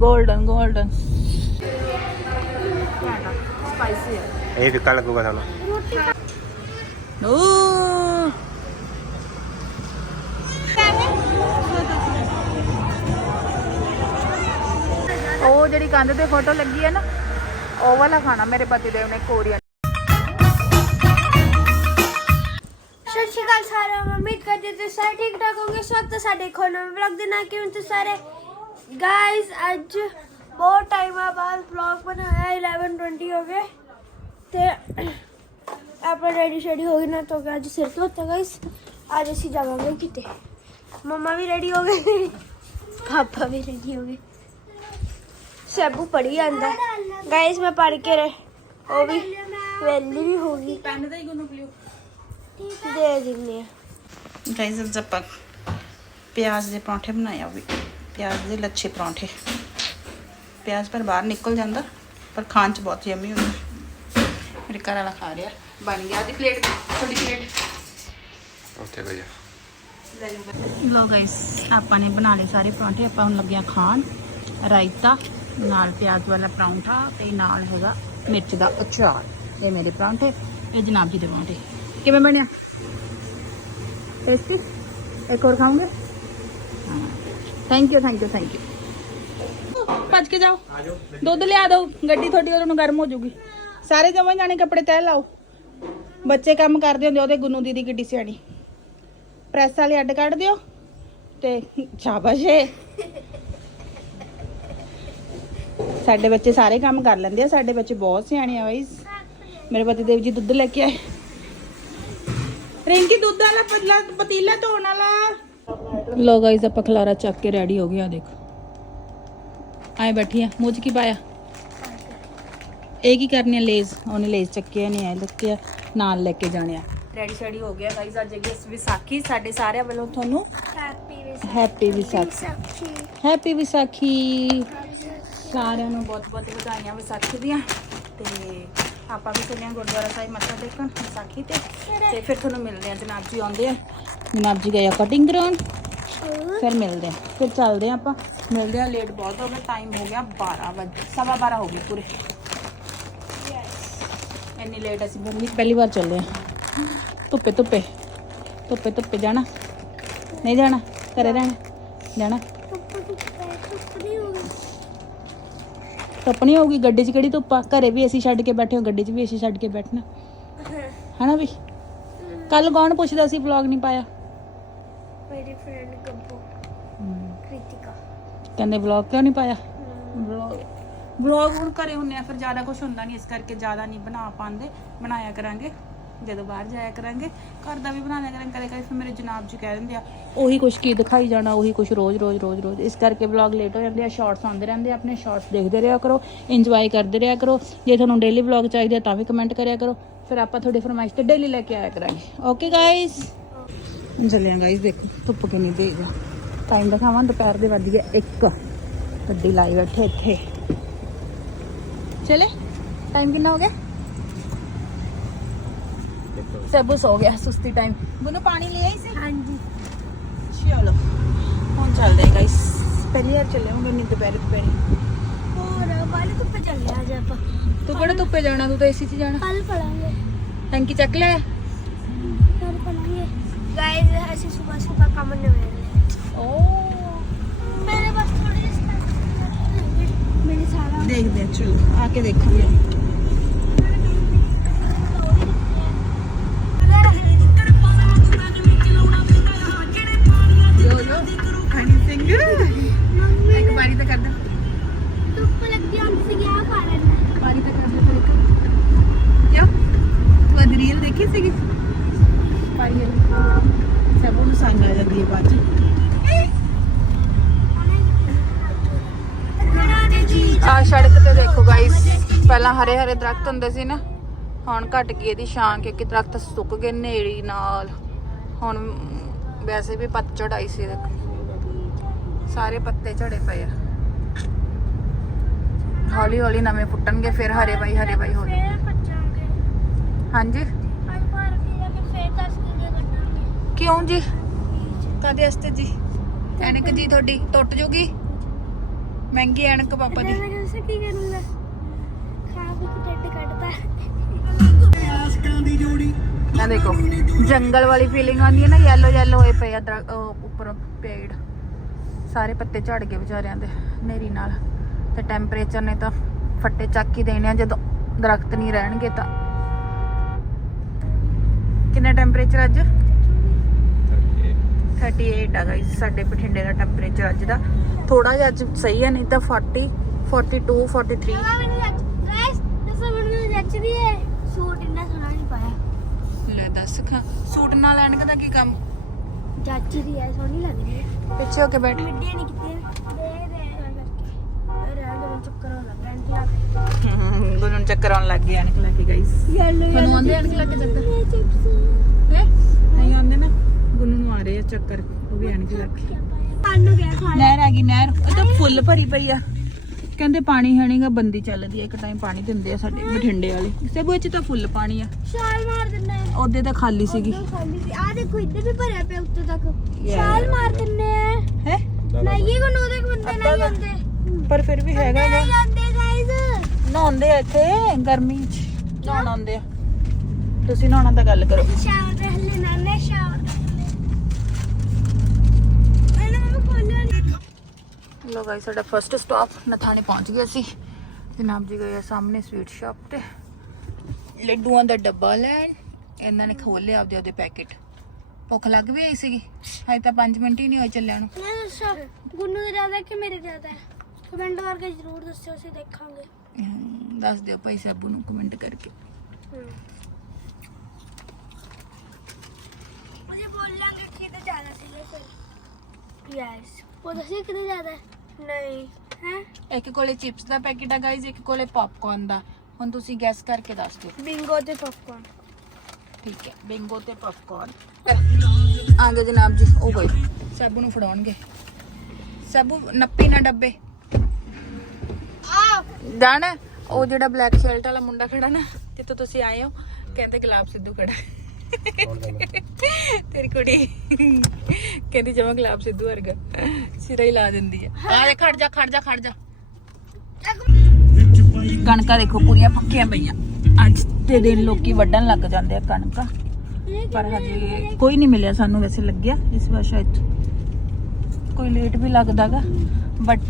Golden golden spicy ਹੈ ਇਹ ਫਿੱਕਾ ਲੱਗੂਗਾ ਸਾਨੂੰ ਓ ਉਹ ਜਿਹੜੀ ਕੰਧ ਤੇ ਫੋਟੋ ਲੱਗੀ ਹੈ ਨਾ ਉਹ ਵਾਲਾ ਖਾਣਾ ਮੇਰੇ ਪਤੀ ਦੇਵ ਨੇ ਕੋਰੀਅਨ। ਸਤਿ ਸ਼੍ਰੀ ਅਕਾਲ ਸਾਰਿਆਂ ਉਮੀਦ ਕਰਦੇ ਤੇ ਸਾਰੇ ਠੀਕ ਠਾਕ ਹੋਗੇ ਸਭ ਤੋਂ ਸਾਡੇ ਖੋਨੋ ਵਲੌਗ ਦੇ ਨਾਲ। ਕਿ ਹੁਣ ਤੇ ਸਾਰੇ? ਗਾਇਸ ਅੱਜ ਬਹੁਤ ਟਾਈਮ ਆ ਬਾਅਦ ਵਲੌਗ ਬਣਾਇਆ 11:20 ਹੋ ਗਏ। ਤੇ ਆਪਾਂ ਰੈਡੀ ਸ਼ੈਡੀ ਹੋ ਗਏ ਨਾ ਤਾਂ ਅੱਜ ਸਿਰ ਧੋਤਾ ਗਾਇਸ ਅੱਜ ਅਸੀਂ ਜਾਵਾਂਗੇ ਕਿਤੇ। ਮੰਮਾ ਵੀ ਰੈਡੀ ਹੋ ਗਏ। ਪਾਪਾ ਵੀ ਰੈਡੀ ਹੋ ਗਏ। ਸਭੂ ਪੜੀ ਜਾਂਦਾ। ਗਾਇਸ ਮੈਂ ਪੜ ਕੇ ਰਹਿ ਉਹ ਵੀ ਵੈਲੀ ਵੀ ਹੋ ਗਈ। ਪੈਨ ਦਾ ਹੀ ਗੁੰਨੂ ਪਲਿਓ ਦੇ ਦਿੰਨੇ ਆ। ਗਾਇਸ ਅੱਜ ਆਪਾਂ ਪਿਆਜ਼ ਦੇ ਪਰੌਂਠੇ ਬਣਾਏ ਆ ਵੀ। ਪਿਆਜ਼ ਦੇ ਲੱਛੇ ਪਰੌਂਠੇ। ਪਿਆਜ਼ ਪਰ ਬਾਹਰ ਨਿਕਲ ਜਾਂਦਾ ਪਰ ਖਾਣ ਚ ਬਹੁਤ ਯਮੀ ਹੁੰਦਾ। ਮੇਰੇ ਘਰ ਵਾਲਾ ਖਾ ਰਿਹਾ ਬਣ ਗਿਆ। ਦੀ ਪਲੇਟ ਥੋੜੀ ਪਲੇਟ ਉੱਥੇ ਭਈਆ ਲੋ ਗਾਇਸ ਆਪਾਂ ਨੇ ਬਣਾ ਲਏ ਸਾਰੇ ਪਰੌਂਠੇ। ਆਪਾਂ ਹੁਣ ਲੱਗਿਆ ਖਾਣ। ਰਾਇਤਾ ਨਾਲ ਪਿਆਜ਼ ਵਾਲਾ ਪਰੌਂਠਾ ਤੇ ਨਾਲ ਹੈਗਾ ਮਿਰਚ ਦਾ ਅਚਾਰ। ਇਹ ਮੇਰੇ ਪਰੌਂਠੇ ਇਹ ਜਨਾਬ ਜੀ ਦੇ ਪਰੌਂਠੇ। ਕਿਵੇਂ ਬਣਿਆ? ਟੇਸਟੀ ਇੱਕ ਹੋਰ ਖਾਓਗੇ? Thank you thank you thank you ਭੱਜ ਕੇ ਜਾਓ। ਦੁੱਧ ਲਿਆ ਦਿਓ। ਗੱਡੀ ਤੁਹਾਡੀ ਉਦੋਂ ਗਰਮ ਹੋ ਜੂਗੀ ਸਾਰੇ ਜਮਾਂ ਜਾਣੇ ਕੱਪੜੇ ਤਹਿ ਲਾਓ। ਬੱਚੇ ਕੰਮ ਕਰਦੇ ਹੁੰਦੇ ਉਹਦੇ ਗੁੰਨੂ ਦੀਦੀ ਕਿੱਡੀ ਸਿਆਣੀ। ਪ੍ਰੈਸ ਵਾਲੇ ਅੱਡ ਕੱਢ ਦਿਓ ਤੇ ਸ਼ਾਬਾਸ਼ ਏ। ਸਾਡੇ ਬੱਚੇ ਸਾਰੇ ਕੰਮ ਕਰ ਲੈਂਦੇ ਆ, ਸਾਡੇ ਬੱਚੇ ਬਹੁਤ ਸਿਆਣੇ ਆ ਬਾਈ। ਮੇਰੇ ਪਤੀ ਦੇਵ ਜੀ ਦੁੱਧ ਲੈ ਕੇ ਆਏ। ਰਿੰਕੀ, ਦੁੱਧ ਵਾਲਾ ਪਤਲਾ ਪਤੀਲਾ ਧੋਣ ਵਾਲਾ। ਲੋ ਗਾਈਸ ਆਪਾਂ ਖਲਾਰਾ ਚੱਕ ਕੇ ਰੈਡੀ ਹੋ ਗਿਆ ਦੇਖੋ। ਆਏ ਬੈਠੀ ਆ ਮੂੰਹ 'ਚ ਕੀ ਪਾਇਆ? ਇਹ ਕੀ ਕਰਨੀ ਆ ਲੇਜ਼? ਉਹਨੇ ਲੇਜ਼ ਚੱਕਿਆ ਨਹੀਂ ਆਏ ਲੱਕਿਆ ਨਾਲ ਲੈ ਕੇ ਜਾਣਿਆ ਰੈਡੀ ਸ਼ੈਡੀ ਹੋ ਗਿਆ ਗਾਈਸ ਅੱਜ ਹੈਗੀ ਵਿਸਾਖੀ। ਸਾਡੇ ਸਾਰਿਆਂ ਵੱਲੋਂ ਤੁਹਾਨੂੰ happy happy Vaisakhi happy Vaisakhi ਸਾਰਿਆਂ ਨੂੰ ਬਹੁਤ ਬਹੁਤ ਵਧਾਈਆਂ ਵਿਸਾਖੀ ਦੀਆਂ। ਤੇ ਆਪਾਂ ਵੀ ਚੱਲੇ ਹਾਂ ਗੁਰਦੁਆਰਾ ਸਾਹਿਬ ਮੱਥਾ ਟੇਕਣ ਵਿਸਾਖੀ ਤੇ। ਤੇ ਫਿਰ ਤੁਹਾਨੂੰ ਮਿਲਦੇ ਆ ਜਨਾਬ ਜੀ ਆਉਂਦੇ ਆ। ਜਨਾਬ ਜੀ ਗਏ ਆ ਕਟਿੰਗ ਕਰਾਉਣ। ਫਿਰ ਮਿਲਦੇ ਆ ਫਿਰ ਚੱਲਦੇ ਆ ਆਪਾਂ। ਮਿਲਦੇ ਆ ਲੇਟ ਬਹੁਤ ਹੋ ਗਿਆ ਟਾਈਮ ਹੋ ਗਿਆ 12 ਵਜੇ ਸਵਾ 12 ਹੋ ਗਏ ਪੂਰੇ ਇੰਨੀ ਲੇਟ ਅਸੀਂ ਪਹਿਲੀ ਪਹਿਲੀ ਵਾਰ ਚੱਲੇ ਆ ਧੁੱਪੇ ਧੁੱਪੇ ਧੁੱਪੇ ਧੁੱਪੇ ਜਾਣਾ ਨਹੀਂ ਜਾਣਾ ਘਰੇ ਰਹਿਣਾ ਜਾਣਾ ਧੁੱਪ ਧੁੱਪ ਧੁੱਪ ਨਹੀਂ ਹੋਗੀ ਧੁੱਪ ਨਹੀਂ ਹੋਊਗੀ ਗੱਡੀ 'ਚ ਕਿਹੜੀ ਧੁੱਪ ਆ ਘਰੇ ਵੀ ਅਸੀਂ ਛੱਡ ਕੇ ਬੈਠੇ ਹਾਂ ਗੱਡੀ 'ਚ ਵੀ ਅਸੀਂ ਛੱਡ ਕੇ ਬੈਠਣਾ ਹਨਾ ਵੀ ਕੱਲ ਕੌਣ ਪੁੱਛਦਾ ਸੀ ਵਲੌਗ ਨਹੀਂ ਪਾਇਆ ਮੇਰੀ ਫਰੈਂਡ ਗੱਬੂ ਕ੍ਰਿਤਿਕਾ। ਕਹਿੰਦੇ ਵਲੌਗ ਕਿਉਂ ਨਹੀਂ ਪਾਇਆ? ਵਲੌਗ ਵਲੌਗ ਹੁਣ ਘਰੇ ਹੁੰਨੇ ਆ ਫਿਰ ਜ਼ਿਆਦਾ ਕੁਝ ਹੁੰਦਾ ਨਹੀਂ ਇਸ ਕਰਕੇ ਜ਼ਿਆਦਾ ਨਹੀਂ ਬਣਾ ਪਾਉਂਦੇ। ਬਣਾਇਆ ਕਰਾਂਗੇ ਜਦੋਂ ਬਾਹਰ ਜਾਇਆ ਕਰਾਂਗੇ। ਘਰ ਦਾ ਵੀ ਬਣਾਇਆ ਕਰਾਂਗੇ ਕਦੇ ਕਦੇ ਫਿਰ ਮੇਰੇ ਜਨਾਬ ਜੀ ਕਹਿ ਦਿੰਦੇ ਆ ਉਹੀ ਕੁਝ ਕੀ ਦਿਖਾਈ ਜਾਣਾ ਉਹੀ ਕੁਝ ਰੋਜ਼ ਰੋਜ਼ ਰੋਜ਼ ਰੋਜ਼। ਇਸ ਕਰਕੇ ਵਲੌਗ ਲੇਟ ਹੋ ਜਾਂਦੇ ਆ ਸ਼ਾਰਟਸ ਆਉਂਦੇ ਰਹਿੰਦੇ ਆ ਆਪਣੇ ਸ਼ਾਰਟਸ ਦੇਖਦੇ ਰਿਹਾ ਕਰੋ ਇੰਜੋਏ ਕਰਦੇ ਰਿਹਾ ਕਰੋ। ਜੇ ਤੁਹਾਨੂੰ ਡੇਲੀ ਵਲੌਗ ਚਾਹੀਦੇ ਆ ਤਾਂ ਵੀ ਕਮੈਂਟ ਕਰਿਆ ਕਰੋ। ਫਿਰ ਆਪਾਂ ਤੁਹਾਡੀ ਫਰਮਾਇਸ਼ ਤੇ ਡੇਲੀ ਲੈ ਕੇ ਆਇਆ ਕਰਾਂਗੇ। ਓਕੇ ਗਾਇਸ ਚੱਲੇ ਆ ਗਾਇਸ ਦੇਖੋ ਧੁੱਪ ਕਿੰਨੀ ਤੇਜ਼ ਆ। ਟਾਈਮ ਦਿਖਾਵਾਂ ਦੁਪਹਿਰ ਦੇ ਵੱਜ ਗਿਆ 1 ਗੱਡੀ ਲਾਈ ਬੈਠੇ ਇੱਥੇ। ਚਲੇ? ਟਾਈਮ ਕਿੰਨਾ ਹੋ ਗਿਆ? ਸਭੂ ਸੋ ਗਿਆ ਸੁਸਤੀ ਟਾਈਮ ਬੁਨੂ ਪਾਣੀ ਲੈ ਆਈ ਸੀ? ਹਾਂਜੀ। ਚਲੋ ਹੁਣ ਚੱਲਦੇ ਆ ਗਾਇਸ ਪਹਿਲੀ ਵਾਰ ਚੱਲੇ ਹਾਂ ਮੈਨੂੰ ਦੁਪਹਿਰੇ ਦੁਪਹਿਰੇ। ਹੋਰ ਵਾਲੇ ਧੁੱਪ ਚੱਲਿਆ ਅੱਜ ਆਪਾਂ। ਤੂੰ ਕਿਹੜੇ ਧੁੱਪੇ ਜਾਣਾ? ਤੂੰ ਤਾਂ ਏਸੀ 'ਚ ਜਾਣਾ। ਗਾਇਸ ਅਸੀਂ ਸਵੇਰ ਸਵੇਰ ਕੰਮ ਨਿਬੇੜ ਓ ਮੇਰੇ ਬਸ ਥੋੜੀ ਜਿਹੀ ਮੇਰੇ ਸਾਰਾ ਦੇਖਦੇ ਆ ਚਲੋ ਆ ਕੇ ਦੇਖਾਂਗੇ। ਜੋ ਜੋ ਹਨੀ ਸਿੰਘ ਇੱਕ ਵਾਰੀ ਤਾਂ ਕਰ ਦੇ ਧੁੱਪ ਲੱਗੀ ਹੁਣ ਸੀ ਗਿਆ ਪਾ ਲੈਣਾ ਵਾਰੀ ਤਾਂ ਕਰ ਦੇ ਫਿਰ ਕਿਉਂ ਤੂੰ ਅੱਜ ਰੀਲ ਦੇਖੀ ਸੀਗੀ ਪਾਈ ਸਭ ਨੂੰ ਸੰਗ ਆ ਜਾਂਦੀ ਹੈ ਬਾਅਦ ਚ। ਆ ਸੜਕ ਤੇ ਦੇਖੋ ਗਾਇਸ ਪਹਿਲਾਂ ਹਰੇ ਹਰੇ ਦਰਖਤ ਹੁੰਦੇ ਸੀ ਨਾ ਹੁਣ ਘਟ ਗਈ ਇਹਦੀ ਛਾਂ ਕਿਉਂਕਿ ਦਰਖਤ ਸੁੱਕ ਗਏ ਨੇੜੀ ਨਾਲ। ਹੁਣ ਵੈਸੇ ਵੀ ਪੱਤ ਚੜਾਈ ਸੀ ਦੇਖੋ ਸਾਰੇ ਪੱਤੇ ਝੜੇ ਪਏ ਆ। ਹੌਲੀ ਹੌਲੀ ਨਵੇਂ ਫੁੱਟਣਗੇ ਫਿਰ ਹਰੇ ਬਾਈ ਹਰੇ ਬਾਈ ਹੋ ਹਾਂਜੀ? ਅੱਜ ਬਾਹਰ ਕੀ ਜਾ ਕੇ ਫੇਰ 10 ਦਿਨ ਕੱਟਾਂਗੇ ਕਿਉਂ ਜੀ? ਕਾਦੇ ਵਾਸਤੇ ਜੀ? ਐਨਕ ਜੀ ਤੁਹਾਡੀ ਟੁੱਟ ਜੂਗੀ। ਮਹਿੰਗੀ ਐਨਕ ਪਾਪਾ ਦੀ ਮੈਂ ਕੀ ਕਰੂੰਗਾ? ਆ ਦੇਖੋ ਜੰਗਲ ਵਾਲੀ ਫੀਲਿੰਗ ਆਉਂਦੀ ਹੈ ਨਾ ਯੈਲੋ ਯੈਲੋ ਹੋਏ ਪਏ ਆ ਉੱਪਰ ਪੇੜ। ਸਾਰੇ ਪੱਤੇ ਝੜ ਗਏ ਵਿਚਾਰਿਆਂ ਦੇ ਨੇਰੀ ਨਾਲ। ਤੇ ਟੈਂਪਰੇਚਰ ਨੇ ਤਾਂ ਫੱਟੇ ਚੱਕ ਹੀ ਦੇਣੇ ਆ ਜਦੋਂ ਦਰਖਤ ਨਹੀਂ ਰਹਿਣਗੇ ਤਾਂ। ਕਿੰਨਾ ਟੈਂਪਰੇਚਰ ਅੱਜ? 38 ਆ ਗਾਇਸ ਸਾਡੇ ਬਠਿੰਡੇ ਦਾ ਟੈਂਪਰੇਚਰ ਅੱਜ ਦਾ ਥੋੜਾ ਜਿਹਾ ਅੱਜ ਸਹੀ ਹੈ ਨਹੀਂ ਤਾਂ 40 42 43 ਮਾਮਾ ਮੈਨੂੰ ਜੱਜ ਗਾਇਸ ਦੱਸੋ ਮੈਨੂੰ ਜੱਜ ਵੀ ਹੈ। ਸੂਟ ਇੰਨਾ ਸੋਹਣਾ ਨਹੀਂ ਪਾਇਆ। ਲੈ ਦੱਸ ਖਾ ਸੂਟ ਨਾਲ ਐਨਕ ਦਾ ਕੀ ਕੰਮ? ਜੱਜ ਦੀ ਹੈ ਸੋਹਣੀ ਲੱਗਦੀ ਹੈ। ਪਿੱਛੇ ਹੋ ਕੇ ਬੈਠ। ਮਿੱਡੀਆਂ ਨਹੀਂ ਕੀਤੀਆਂ ਦੇ ਦੇ ਕਰਕੇ ਰਹਿਣ ਦੇ ਚੱਕਰ ਲੱਗਾ ਲੱਗ ਨੂੰ ਆਉਣ ਲੱਗ ਗਿਆ ਐਨਕ ਲੈ ਕੇ ਯੈਲੋ ਤੁਹਾਨੂੰ ਆਉਂਦੇ ਐਨਕ ਲੈ ਕੇ ਚੱਕਰ। ਹੈ? ਨਹੀਂ ਆਉਂਦੇ ਨਾ? ਗੁੰਨੂ ਨੂੰ ਆ ਰਹੇ ਆ ਚੱਕਰ ਉਹ ਵੀ ਐਨਕ ਲੱਗ ਕੇ ਸਾਨੂੰ ਗਿਆ ਖਾ ਨਹਿਰ ਆ ਗਈ ਨਹਿਰ। ਉਹ ਤਾਂ ਫੁੱਲ ਭਰੀ ਪਈ ਆ। ਕਹਿੰਦੇ ਪਾਣੀ ਹੈ ਨਹੀਂਗਾ ਬੰਦੀ ਚੱਲਦੀ ਆ ਇੱਕ ਟਾਈਮ ਪਾਣੀ ਦਿੰਦੇ ਆ ਸਾਡੇ ਬਠਿੰਡੇ ਵਾਲੇ। ਸਭ ਵਿੱਚ ਤਾਂ ਫੁੱਲ ਪਾਣੀ ਆ। ਛਾਲ ਮਾਰ ਦਿੰਨੇ ਆ। ਉਹਦੇ ਤਾਂ ਖਾਲੀ ਸੀਗੀ। ਉਦੋਂ ਖਾਲੀ ਸੀ। ਆ ਦੇਖੋ ਇੱਧਰ ਵੀ ਭਰਿਆ ਪਿਆ ਉੱਤੇ ਤੱਕ। Yeah. ਛਾਲ ਮਾਰ ਦਿੰਨੇ ਆ। ਹੈ? ਨਹੀਂ ਕੋ ਉਹਦੇ ਬੰਦੇ ਨਹੀਂ ਆਉਂਦੇ ਪਰ ਫਿਰ ਵੀ ਹੈਗਾ ਗਾ। ਨਹੀਂ ਆਉਂਦੇ ਗਾਇਜ਼ ਨਹਾਉਂਦੇ ਆ ਇੱਥੇ ਗਰਮੀ ਚ। ਨਹਾਉਣ ਆਉਂਦੇ ਆ। ਤੁਸੀਂ ਨਹਾਉਣਾ ਤਾਂ ਗੱਲ ਕਰੋ। ਸ਼ਾਵਰ ਦੇ ਹੱਲੇ ਨਾਨੇ ਸ਼ਾਵਰ ਮੈਨੇ ਮੈਂ ਖੋਲਿਆ ਨਹੀਂ ਲੋ ਗਾਈ ਸਾਡਾ ਫਰਸਟ ਸਟਾਪ ਨਥਾਣੇ ਪਹੁੰਚ ਗਿਆ ਸੀ ਜਨਾਬ ਜੀ ਗਏ ਸਾਹਮਣੇ ਸਵੀਟ ਸ਼ਾਪ ਤੇ। ਲੱਡੂਆਂ ਦਾ ਡੱਬਾ ਲੈਣ ਇਹਨਾਂ ਨੇ ਖੋਲੇ ਆਪਦੇ ਆਪਦੇ ਪੈਕੇਟ ਭੁੱਖ ਲੱਗ ਵੀ ਆਈ ਸੀਗੀ ਹਜੇ ਤਾਂ 5 ਮਿੰਟ ਹੀ ਨਹੀਂ ਹੋਏ ਚੱਲਿਆ ਨੂੰ। ਮੈਂ ਦੱਸੋ ਗੁੰਨੂ ਦੇ ਜ਼ਿਆਦਾ ਕਿ ਮੇਰੇ ਜ਼ਿਆਦਾ? ਹੈ ਕਮੈਂਟ ਕਰਕੇ ਜ਼ਰੂਰ ਦੱਸਿਓ ਅਸੀਂ ਦੇਖਾਂਗੇ। ਦੱਸ ਦਿਓ ਭਾਈ ਸਾਬੂ ਨੂੰ ਕਮੈਂਟ ਕਰਕੇ। ਮੁਝੇ ਬੋਲਾਂਗੇ ਕਿਤੇ ਜਾਣਾ ਸੀ ਫਿਰ। ਯੈਸ ਉਹ ਦੱਸਿਓ ਕਿਤੇ ਜ਼ਿਆਦਾ? ਹੈ ਨਹੀਂ ਹੈ? ਇੱਕ ਕੋਲੇ ਚਿਪਸ ਦਾ ਪੈਕੇਟ ਆ ਗਾਇਜ਼ ਇੱਕ ਕੋਲੇ ਪੌਪਕੌਰਨ ਦਾ। ਹੁਣ ਤੁਸੀਂ ਗੈਸ ਕਰਕੇ ਦੱਸ ਦਿਓ। ਬਿੰਗੋ ਤੇ ਪਪਕੌਰਨ ਠੀਕ ਹੈ ਬਿੰਗੋ ਤੇ ਪੌਪਕੌਰਨ ਆਗੇ ਜਨਾਬ ਜੀ ਉਹ ਗਏ ਸਭ ਨੂੰ ਫੜਾਉਣਗੇ। ਸਭ ਨੱਪੀ ਨਾ ਡੱਬੇ। ਆ ਡਨ ਉਹ ਜਿਹੜਾ ਬਲੈਕ ਸ਼ਰਟ ਵਾਲਾ ਮੁੰਡਾ ਖੜਾ ਨਾ ਜਿੱਥੇ ਤੁਸੀਂ ਆਏ ਹੋ ਕਹਿੰਦੇ ਗੁਲਾਬ ਸਿੱਧੂ ਖੜਾ। ਤੇਰੀ ਕੁੜੀ ਕਹਿੰਦੀ ਜਮਾ ਗੁਲਾਬ ਸਿੱਧੂ ਵਰਗਾ। ਸਿਰਾ ਹੀ ਲਾ ਦਿੰਦੀ ਆ। ਆ ਦੇ ਖੜ ਜਾ ਖੜ ਜਾ ਖੜ ਜਾ। ਕਣਕਾਂ ਦੇਖੋ, ਪੂਰੀਆਂ ਪੱਕੀਆਂ ਪਈਆਂ। ਅੱਜ ਤੇ ਦਿਨ ਲੋਕੀ ਵੱਢਣ ਲੱਗ ਜਾਂਦੇ ਆ ਕਣਕਾਂ। ਪਰ ਹਜੇ ਕੋਈ ਨਹੀਂ ਮਿਲਿਆ ਸਾਨੂੰ ਵੈਸੇ ਲੱਗਿਆ ਇਸ ਵਾਰ ਸ਼ਾਇਦ। ਕੋਈ ਲੇਟ ਵੀ ਲੱਗਦਾਗਾ ਬਟ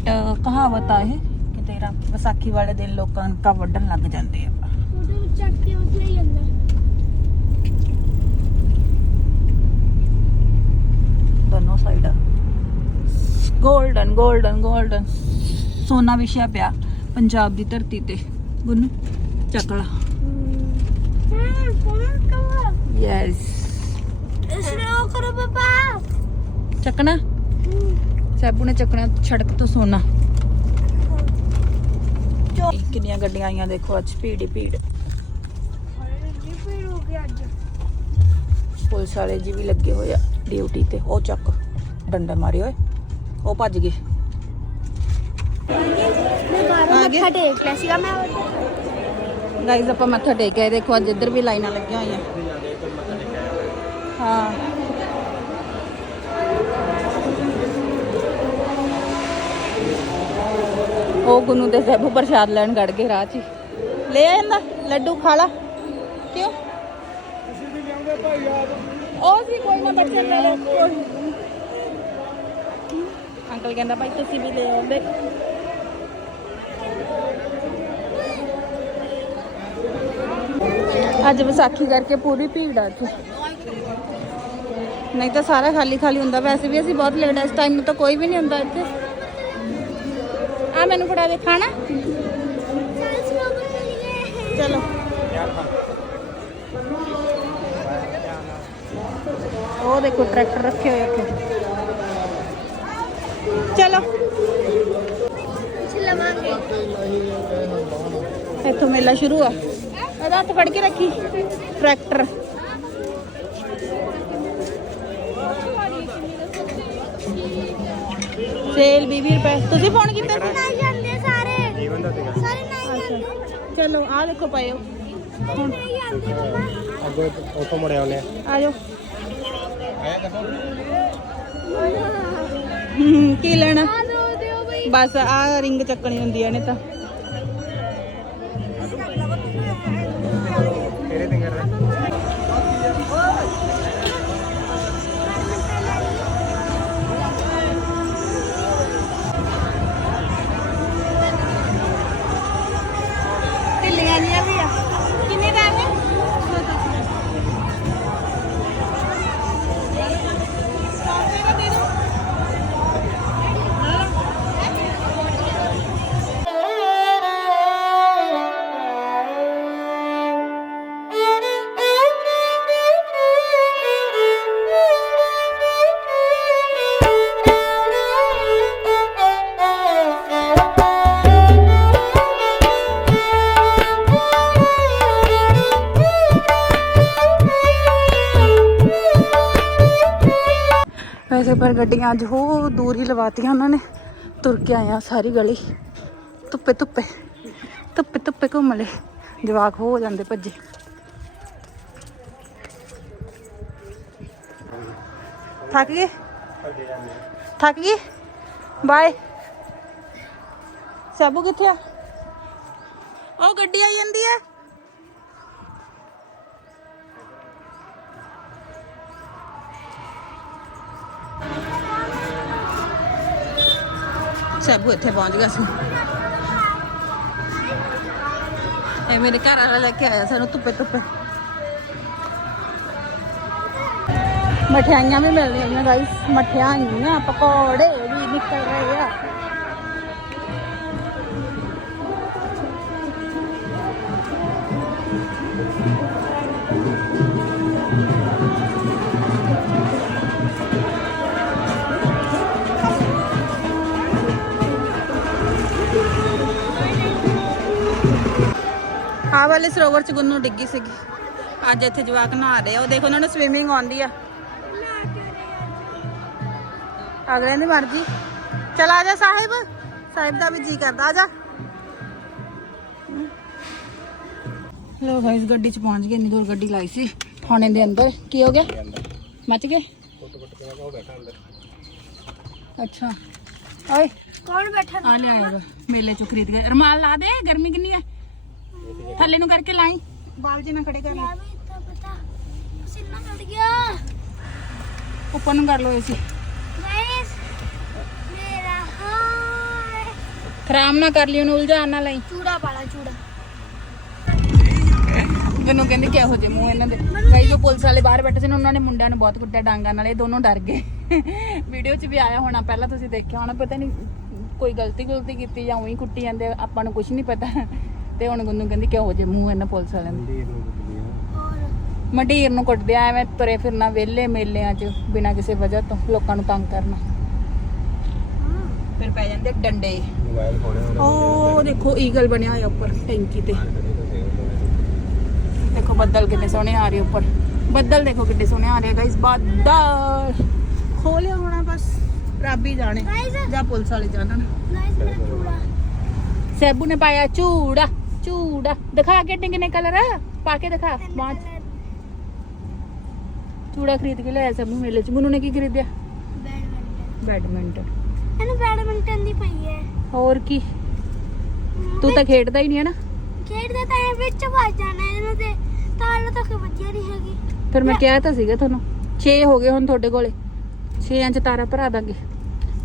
ਕਹਾਵਤ ਆ ਇਹ ਕਿ ਤੇਰਾ ਵਿਸਾਖੀ ਵਾਲੇ ਦਿਨ ਲੋਕਾਂ ਕਣਕਾਂ ਵੱਢਣ ਲੱਗ ਜਾਂਦੇ ਆ। ਉਹਦੇ ਵਿੱਚ ਚੱਕ ਕੇ ਉੱਥੇ ਜਾਂਦਾ। ਦੋਨੋਂ ਸਾਈਡ 골ਡਨ 골ਡਨ 골ਡਨ ਸੋਨਾ ਵਿਛਿਆ ਪਿਆ ਪੰਜਾਬ ਦੀ ਧਰਤੀ ਤੇ। ਗੁੰਨ ਚੱਕਲਾ ਚੱਕਣਾ? ਸਾਬੂ ਨੇ ਚੱਕਣਾ ਛੜਕ ਤੋਂ ਸੋਨਾ। ਕਿੰਨੀਆਂ ਗੱਡੀਆਂ ਆਈਆਂ ਦੇਖੋ, ਅੱਜ ਭੀੜ ਭੀੜ ਭੀੜ। ਹੋ ਗਈ ਅੱਜ ਪੁਲਿਸ ਵਾਲੇ ਜੀ ਵੀ ਲੱਗੇ ਹੋਏ ਆ ਡਿਊਟੀ ਤੇ ਉਹ ਚੱਕ ਡੰਡਾ ਮਾਰੇ ਓਏ ਉਹ ਭੱਜ ਗਏ। ਮੱਥਾ ਟੇਕ ਗਾਇਜ਼ ਆਪਾਂ ਮੱਥਾ ਟੇਕ ਆਏ ਦੇਖੋ ਅੱਜ ਇੱਧਰ ਵੀ ਲਾਈਨਾਂ ਲੱਗੀਆਂ ਹੋਈਆਂ। ਹਾਂ। ਉਹ ਗੁੰਨੂ ਦੇ ਸੇਬੂ ਪ੍ਰਸ਼ਾਦ ਲੈਣ ਗੜ ਗਏ ਰਾਹ 'ਚ ਲੈ ਆਂਦਾ ਲੱਡੂ ਖਾ ਲਾ। ਕਿਉਂ? ਉਹ ਸੀ ਕੋਈ ਨਾ ਬੱਚੇ ਲੈ ਲਓ ਕੋਈ। ਅੰਕਲ ਕਹਿੰਦਾ ਭਾਈ ਤੁਸੀਂ ਵੀ ਲੈ ਆਉਂਦੇ ਅੱਜ ਵਿਸਾਖੀ ਕਰਕੇ ਪੂਰੀ ਭੀੜ ਆ ਇੱਥੇ ਨਹੀਂ ਤਾਂ ਸਾਰਾ ਖਾਲੀ ਖਾਲੀ ਹੁੰਦਾ ਵੈਸੇ ਵੀ ਅਸੀਂ ਬਹੁਤ ਲੇਟ ਆ ਇਸ ਟਾਈਮ ਨੂੰ ਤਾਂ ਕੋਈ ਵੀ ਨਹੀਂ ਹੁੰਦਾ ਇੱਥੇ ਆ ਮੈਨੂੰ ਫੜਾ ਦੇ ਖਾਣਾ ਚਲੋ ਉਹ ਦੇਖੋ ਟਰੈਕਟਰ ਰੱਖੇ ਹੋਏ ਇੱਥੇ। ਚਲੋ। ਲਵਾਂਗੇ ਇੱਥੋਂ ਮੇਲਾ ਸ਼ੁਰੂ ਆ। ਇਹਦਾ ਹੱਥ ਫੜ ਕੇ ਰੱਖੀ। ਟਰੈਕਟਰ ਸੇਲ 20 ਰੁਪਏ। ਤੁਸੀਂ ਫੋਨ ਕੀਤਾ ਸੀ? ਨਾਲ ਜਾਂਦੇ ਸਾਰੇ। ਸਾਰੇ ਨਾਲ ਚਲੋ ਆ ਦੇਖੋ ਪਾਇਓ। ਹੁਣ ਜਾਂਦੇ ਮਮਾ। ਅੱਗੇ ਉੱਥੋਂ ਮੁੜਿਆ ਆ ਜਾਓ। ਹੂੰ ਕੀ ਲੈਣਾ? ਬਸ ਆ ਰਿੰਗ ਚੱਕਣੀ ਹੁੰਦੀ ਆ ਨੇ ਤਾਂ। ਗੱਡੀਆਂ ਅੱਜ ਹੋ ਦੂਰ ਹੀ ਲਵਾਤੀਆਂ ਉਹਨਾਂ ਨੇ। ਤੁਰ ਕੇ ਆਇਆ ਸਾਰੀ ਗਲੀ। ਧੁੱਪੇ ਧੁੱਪੇ। ਧੁੱਪੇ ਧੁੱਪੇ ਘੁੰਮ ਲਏ। ਜਵਾਕ ਹੋ ਜਾਂਦੇ ਭੱਜੇ। ਥੱਕ ਗਏ? ਥੱਕ ਗਏ? ਬਾਏ। ਸਾਬੂ ਕਿੱਥੇ ਆ? ਉਹ ਗੱਡੀ ਆਈ ਜਾਂਦੀ ਹੈ ਸਾਬੂ ਇੱਥੇ ਪਹੁੰਚ ਗਿਆ ਸੀ। ਇਹ ਮੇਰੇ ਘਰ ਵਾਲਾ ਲੈ ਕੇ ਆਇਆ ਸਾਨੂੰ ਧੁੱਪੇ ਧੁੱਪੇ। ਮਠਿਆਈਆਂ ਵੀ ਮਿਲ ਰਹੀਆਂ ਗਾਈਸ ਮਠਿਆਈਆਂ, ਪਕੌੜੇ ਵੀ ਨਿਕਲ ਰਹੇ ਆ। ਆਹ ਵਾਲੇ ਸਰੋਵਰ ਚ ਗੁੰਨੂ ਡਿੱਗੀ ਸੀਗੀ। ਅੱਜ ਇੱਥੇ ਜਵਾਕ ਨਹਾ ਰਹੇ ਉਹ ਦੇਖੋ ਉਹਨਾਂ ਨੂੰ ਸਵਿਮਿੰਗ ਆਉਂਦੀ ਆ। ਅਗਲੇ ਦੀ ਮਰਜ਼ੀ। ਚਲ ਆ ਜਾ ਸਾਹਿਬ। ਸਾਹਿਬ ਦਾ ਵੀ ਜੀ ਕਰਦਾ। ਆ ਜਾ। ਲੋ ਗਾਇਸ ਗੱਡੀ ਚ ਪਹੁੰਚ ਗਏ। ਇੰਨੀ ਦੂਰ ਗੱਡੀ ਲਾਈ ਸੀ। ਥਾਣੇ ਦੇ ਅੰਦਰ। ਕੀ ਹੋ ਗਿਆ? ਮੱਚ ਗਏ? ਅੱਛਾ। ਓਏ। ਕੌਣ ਬੈਠਾ? ਆ ਲੈ ਆਇਆ ਮੇਲੇ ਚੋਂ ਖਰੀਦ ਗਏ ਰਮਾਲ ਲਾ ਦੇ। ਗਰਮੀ ਕਿੰਨੀ ਹੈ ਥੱਲੇ ਨੂੰ ਕਰਕੇ ਲਾਈ। ਬਾਲ ਜੇ ਨਾ ਖੜੇ ਕਰ। ਲੈ ਉੱਪਰ ਨੂੰ ਕਰ ਲੋ ਏਸੀ। ਖਰਾਮ ਨਾ ਕਰ ਲਈ ਉਹਨੂੰ ਉਲਝਾਣ ਨਾ ਲਈ। ਚੂੜਾ ਪਾਲਾ ਚੂੜਾ। ਮੈਨੂੰ ਕਹਿੰਦੇ ਕਿਹੋ ਜਿਹੇ ਮੂੰਹ ਇਹਨਾਂ ਦੇ। ਕਈ ਜੋ ਪੁਲਿਸ ਵਾਲੇ ਬਾਹਰ ਬੈਠੇ ਸੀ ਉਹਨਾਂ ਨੇ ਮੁੰਡਿਆਂ ਨੂੰ ਬਹੁਤ ਕੁੱਟਿਆ ਡਾਂਗਾਂ ਨਾਲ। ਇਹ ਦੋਨੋਂ ਡਰ ਗਏ। ਵੀਡੀਓ 'ਚ ਵੀ ਆਇਆ ਹੋਣਾ ਪਹਿਲਾਂ ਤੁਸੀਂ ਦੇਖਿਆ ਹੋਣਾ ਪਤਾ ਨਹੀਂ ਕੋਈ ਗਲਤੀ ਗਲਤੀ ਕੀਤੀ ਜਾਂ ਉਹੀ ਕੁੱਟੀ ਜਾਂਦੇ ਆਪਾਂ ਨੂੰ ਕੁਝ ਨਹੀਂ ਪਤਾ। ਤੇ ਹੁਣ ਗੁੰਨੂ ਕਹਿੰਦੀ ਕਿਹੋ ਜੇ ਮੂੰਹ ਇਹਨਾਂ ਪੁਲਿਸ ਵਾਲਿਆਂ ਦੇ। ਮੰਡੀਰ ਨੂੰ ਕੁੱਟਦੀ ਕੁੱਟਦੇ ਆ, ਐਵੇਂ ਤੁਰੇ ਫਿਰਨਾ ਵਿਹਲੇ ਮੇਲਿਆਂ 'ਚ ਬਿਨਾਂ ਕਿਸੇ ਵਜ੍ਹਾ ਤੋਂ ਲੋਕਾਂ ਨੂੰ ਤੰਗ ਕਰਨਾ। ਫਿਰ ਪੈ ਜਾਂਦੇ ਡੰਡੇ। ਉਹ ਦੇਖੋ ਈਗਲ ਬਣਿਆ ਹੋਇਆ ਉੱਪਰ ਟੈਂਕੀ ਤੇ। ਦੇਖੋ ਬੱਦਲ ਕਿੰਨੇ ਸੋਹਣੇ ਆ ਰਹੇ ਉੱਪਰ। ਬੱਦਲ ਦੇਖੋ ਕਿੰਨੇ ਸੋਹਣੇ ਆ ਰਹੇ ਗਾਇਸ ਬੱਦਲ। ਖੋਲੇ ਹੋਣਾ ਬਸ ਰੱਬ ਹੀ ਜਾਣੇ ਜਾਂ ਪੁਲਿਸ ਵਾਲੇ ਜਾਣਨ। ਸੈਬੂ ਨੇ ਪਾਇਆ ਚੂੜਾ। ਚੂੜਾ ਦਿਖਾ ਕੇ ਕਿੰਨੇ ਕਲਰ ਪਾ ਕੇ ਦਿਖਾ। ਬਾਹਾਂ 'ਚ। ਚੂੜਾ ਖਰੀਦ ਕੇ ਲਿਆਇਆ ਸਭ ਨੂੰ ਮੇਲੇ 'ਚ। ਮਨੂੰ ਨੇ ਕੀ ਖਰੀਦਿਆ? ਬੈਡਮਿੰਟਨ। ਬੈਡਮਿੰਟਨ। ਇਹਨੂੰ ਬੈਡਮਿੰਟਨ ਦੀ ਪਈ ਹੈ। ਹੋਰ ਕੀ? ਤੂੰ ਤਾਂ ਖੇਡਦਾ ਹੀ ਨਹੀਂ ਹੈ ਨਾ। ਖੇਡਦਾ ਤਾਂ ਐ ਵਿੱਚ ਵੱਜ ਜਾਣਾ ਇਹਨੂੰ ਤੇ। ਤਾਲ ਤੱਕ ਵੱਜਿਆ ਨਹੀਂ ਹੈਗੀ। ਫਿਰ ਮੈਂ ਕਿਹਾ ਤਾਂ ਸੀਗਾ ਤੁਹਾਨੂੰ। 6 ਹੋ ਗਏ ਹੁਣ ਤੁਹਾਡੇ ਕੋਲੇ। 6 ਇੰਚ ਤਾਰਾ ਭਰਾ ਦਾਂਗੇ।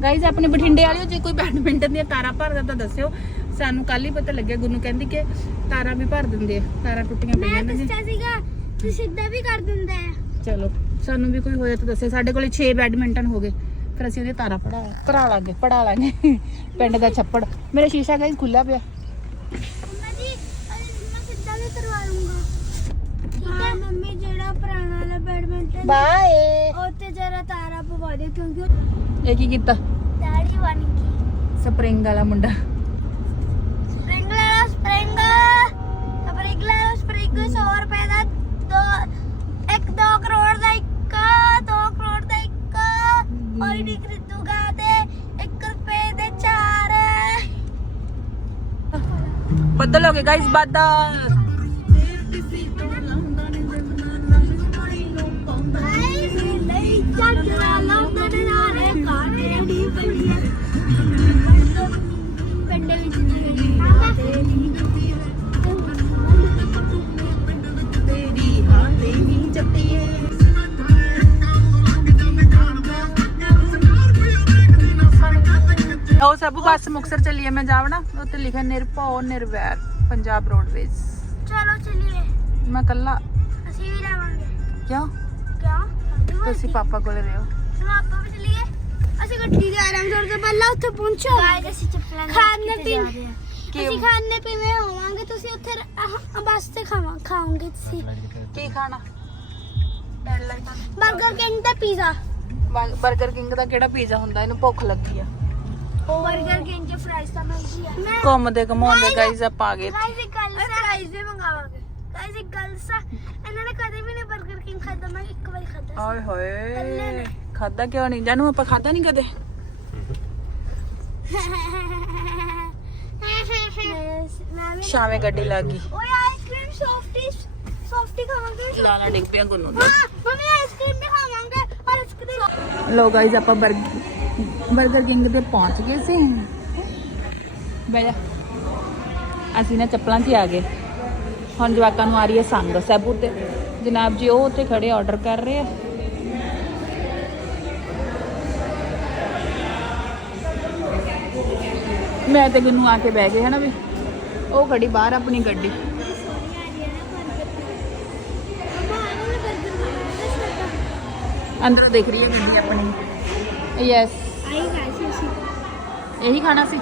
ਗਾਇਜ਼ ਆਪਣੇ ਬਠਿੰਡੇ ਵਾਲਿਓ ਜੇ ਕੋਈ ਬੈਡਮਿੰਟਨ ਦੀਆਂ ਤਾਰਾ ਭਰਦਾ ਤਾਂ ਦੱਸਿਓ। ਸਾਨੂੰ ਕੱਲ ਹੀ ਪਤਾ ਲੱਗਿਆ ਗੁੰਨੂ ਕਹਿੰਦੀ ਕਿ ਤਾਰਾ ਵੀ ਭਰ ਦਿੰਦੇ ਆ ਤਾਰਾ ਟੁੱਟੀਆਂ ਮੈਂ ਪਈਆਂ ਨੇ। ਜੀ ਦੱਸਿਆ ਸੀਗਾ ਤੂੰ ਸਿੱਧਾ ਵੀ ਕਰ ਦਿੰਦਾ ਹੈ? ਚਲੋ ਸਾਨੂੰ ਵੀ ਕੋਈ ਹੋਇਆ ਤਾਂ ਦੱਸੇ। ਸਾਡੇ ਕੋਲੇ 6 ਬੈਡਮਿੰਟਨ ਹੋ ਗਏ ਫਿਰ ਅਸੀਂ ਉਹਦੇ ਤਾਰਾ ਪੜਾ ਭਰਾ ਲਾਂਗੇ ਪੜਾ ਲਾਂਗੇ ਪਿੰਡ ਦਾ ਛੱਪੜ। ਮੇਰਾ ਸ਼ੀਸ਼ਾ ਗਾਈਜ਼ ਖੁੱਲਾ ਪਿਆ। ਮੰਮਾ ਜੀ ਅਰੇ ਮੈਂ ਸਿੱਧਾ ਵੀ ਕਰਵਾ ਲੂੰਗਾ ਠੀਕ ਹੈ? ਮੰਮੀ ਜਿਹੜਾ ਪੁਰਾਣਾ ਵਾਲਾ ਬੈਡਮਿੰਟਨ ਬਾਏ। ਉਹ ਤੇ ਜਰਾ ਤਾਰਾ ਪਵਾ ਦੇ ਕਿਉਂਕਿ ਉਹ ਇਹ ਕੀ ਕੀਤਾ? ਦਾੜੀ ਬਣ ਗਈ ਸਪਰਿੰਗ ਵਾਲਾ ਮੁੰਡਾ। ਸਪਰਿੰਗ। ਸਪਰਿੰਗ ਲੈ ਲਓ ਸਪਰਿੰਗ। 100 ਰੁਪਏ ਦਾ ਦੋ 1 2 ਕਰੋੜ ਦਾ ਇੱਕ 2 ਕਰੋੜ ਦਾ ਇੱਕ। ਕੋਈ ਨਹੀਂ ਖਰੀਦੂਗਾ ਤੇ 1 ਰੁਪਏ ਦੇ ਚਾਰ। ਬੱਦਲ ਹੋ ਗਏ ਗਾਈਜ਼ ਬੱਦਲ। ਗਾਇਸ ਲਈ ਚੱਕਰਾ ਲਾਉਂਦਾ ਨਜ਼ਾਰੇ सकती है ਉਹ ਸਭ ਬੱਸ ਮੁਕਸਰ ਚੱਲੀਏ ਮੈਂ ਜਾਵਣਾ ਉੱਤੇ ਲਿਖਿਆ ਨਿਰਭਉ ਨਿਰਵੈਰ ਪੰਜਾਬ ਰੋਡਵੇਜ਼। ਚਲੋ ਚੱਲੀਏ। ਮੈਂ ਕੱਲਾ ਅਸੀਂ ਵੀ ਜਾਵਾਂਗੇ। ਕਿਉਂ? ਕਿਉਂ? ਤੁਸੀਂ ਪਾਪਾ ਕੋਲੇ ਰਹੋ ਚਲੋ ਆਪਾਂ ਵੀ ਚੱਲੀਏ। ਅਸੀਂ ਗੱਡੀ ਦੇ ਆਰਾਮ ਕਰਦੇ ਪਹਿਲਾਂ ਉੱਥੇ ਪਹੁੰਚੋ। ਗਾਇਜ਼ ਅਸੀਂ ਚੱਪਲਾਂ ਖਾਣੇ ਪੀਣ ਅਸੀਂ ਖਾਣੇ ਪੀਣੇ ਹੋਵਾਂਗੇ ਤੁਸੀਂ ਉੱਥੇ ਬੱਸ ਤੇ ਖਾਵਾਂ ਖਾਓਗੇ ਤੁਸੀਂ। ਕੀ ਖਾਣਾ? ਪੈਣ ਲੱਗਦਾ 버ਗਰ ਕਿੰਗ ਦਾ ਪੀਜ਼ਾ 버ਗਰ ਕਿੰਗ ਦਾ ਕਿਹੜਾ ਪੀਜ਼ਾ ਹੁੰਦਾ? ਇਹਨੂੰ ਭੁੱਖ ਲੱਗੀ ਆ। 버ਗਰ ਕਿੰਗ ਦੇ ਫਰਾਈਜ਼ ਤਾਂ ਮਹਿੰਗੀ ਆ। ਮੈਂ ਘੁੰਮਦੇ ਘਮਾਉਂਦੇ ਗਾਈਜ਼ ਆਪਾਂ ਆ ਗਏ। ਗਾਈਜ਼ ਕੱਲ ਫਰਾਈਜ਼ ਦੇ ਮੰਗਾਵਾਂਗੇ। ਗਾਈਜ਼ ਇੱਕ ਗੱਲ ਸਾ ਇਹਨਾਂ ਨੇ ਕਦੇ ਵੀ ਨਹੀਂ 버ਗਰ ਕਿੰਗ ਖਾਦਾ ਮੈਂ ਇੱਕ ਵਾਰੀ ਖਾਦਾ ਆਏ ਹੋਏ। ਖਾਦਾ ਕਿਉਂ ਨਹੀਂ? ਜਾਨੂੰ ਆਪਾਂ ਖਾਦਾ ਨਹੀਂ ਕਦੇ? ਸ਼ਾਮੇ ਗੱਡੀ ਲੱਗ ਗਈ। ਓਏ ਆਈਸਕ੍ਰੀਮ ਸੌਫਟ ਟੇਸਟ ਸੌਫਟੀ ਖਾਵਾਂਗੇ। ਲਾਣਾ ਡਿੱਗ ਪਿਆ ਗੁੰਨੂ ਹਾਂ ਮੰਮੀ ਆਈਸਕ੍ਰੀਮ ਵੀ ਖਾਵਾਂਗੇ ਔਰ ਆਈਸਕ੍ਰੀਮ ਲੋ ਗਾਈਜ਼ ਆਪਾਂ 버ਗਰ ਕਿੰਗ ਤੇ ਪਹੁੰਚ ਗਏ ਸੀ। ਬਹਿ ਜਾ। ਅਸੀਂ ਨਾ ਚੱਪਲਾਂ 'ਚ ਹੀ ਆ ਗਏ। ਹੁਣ ਜਵਾਕਾਂ ਨੂੰ ਆ ਰਹੀ ਹੈ ਸੰਗ ਸੈਬੂ ਤੇ। ਜਨਾਬ ਜੀ ਉਹ ਉੱਥੇ ਖੜੇ ਆਰਡਰ ਕਰ ਰਹੇ ਆ। ਮੈਂ ਤੇ ਗੁੰਨੂ ਆ ਕੇ ਬਹਿ ਗਏ ਹਨਾ ਵੀ? ਉਹ ਖੜੀ ਬਾਹਰ ਆਪਣੀ ਗੱਡੀ। ਅੰਦਰ ਦੇਖ ਰਹੀ ਹੈ ਗੱਡੀ ਆਪਣੀ। ਯੈਸ ਆਈ ਗਾਇਸ ਅਸੀਂ ਇਹੀ ਖਾਣਾ ਸੀ।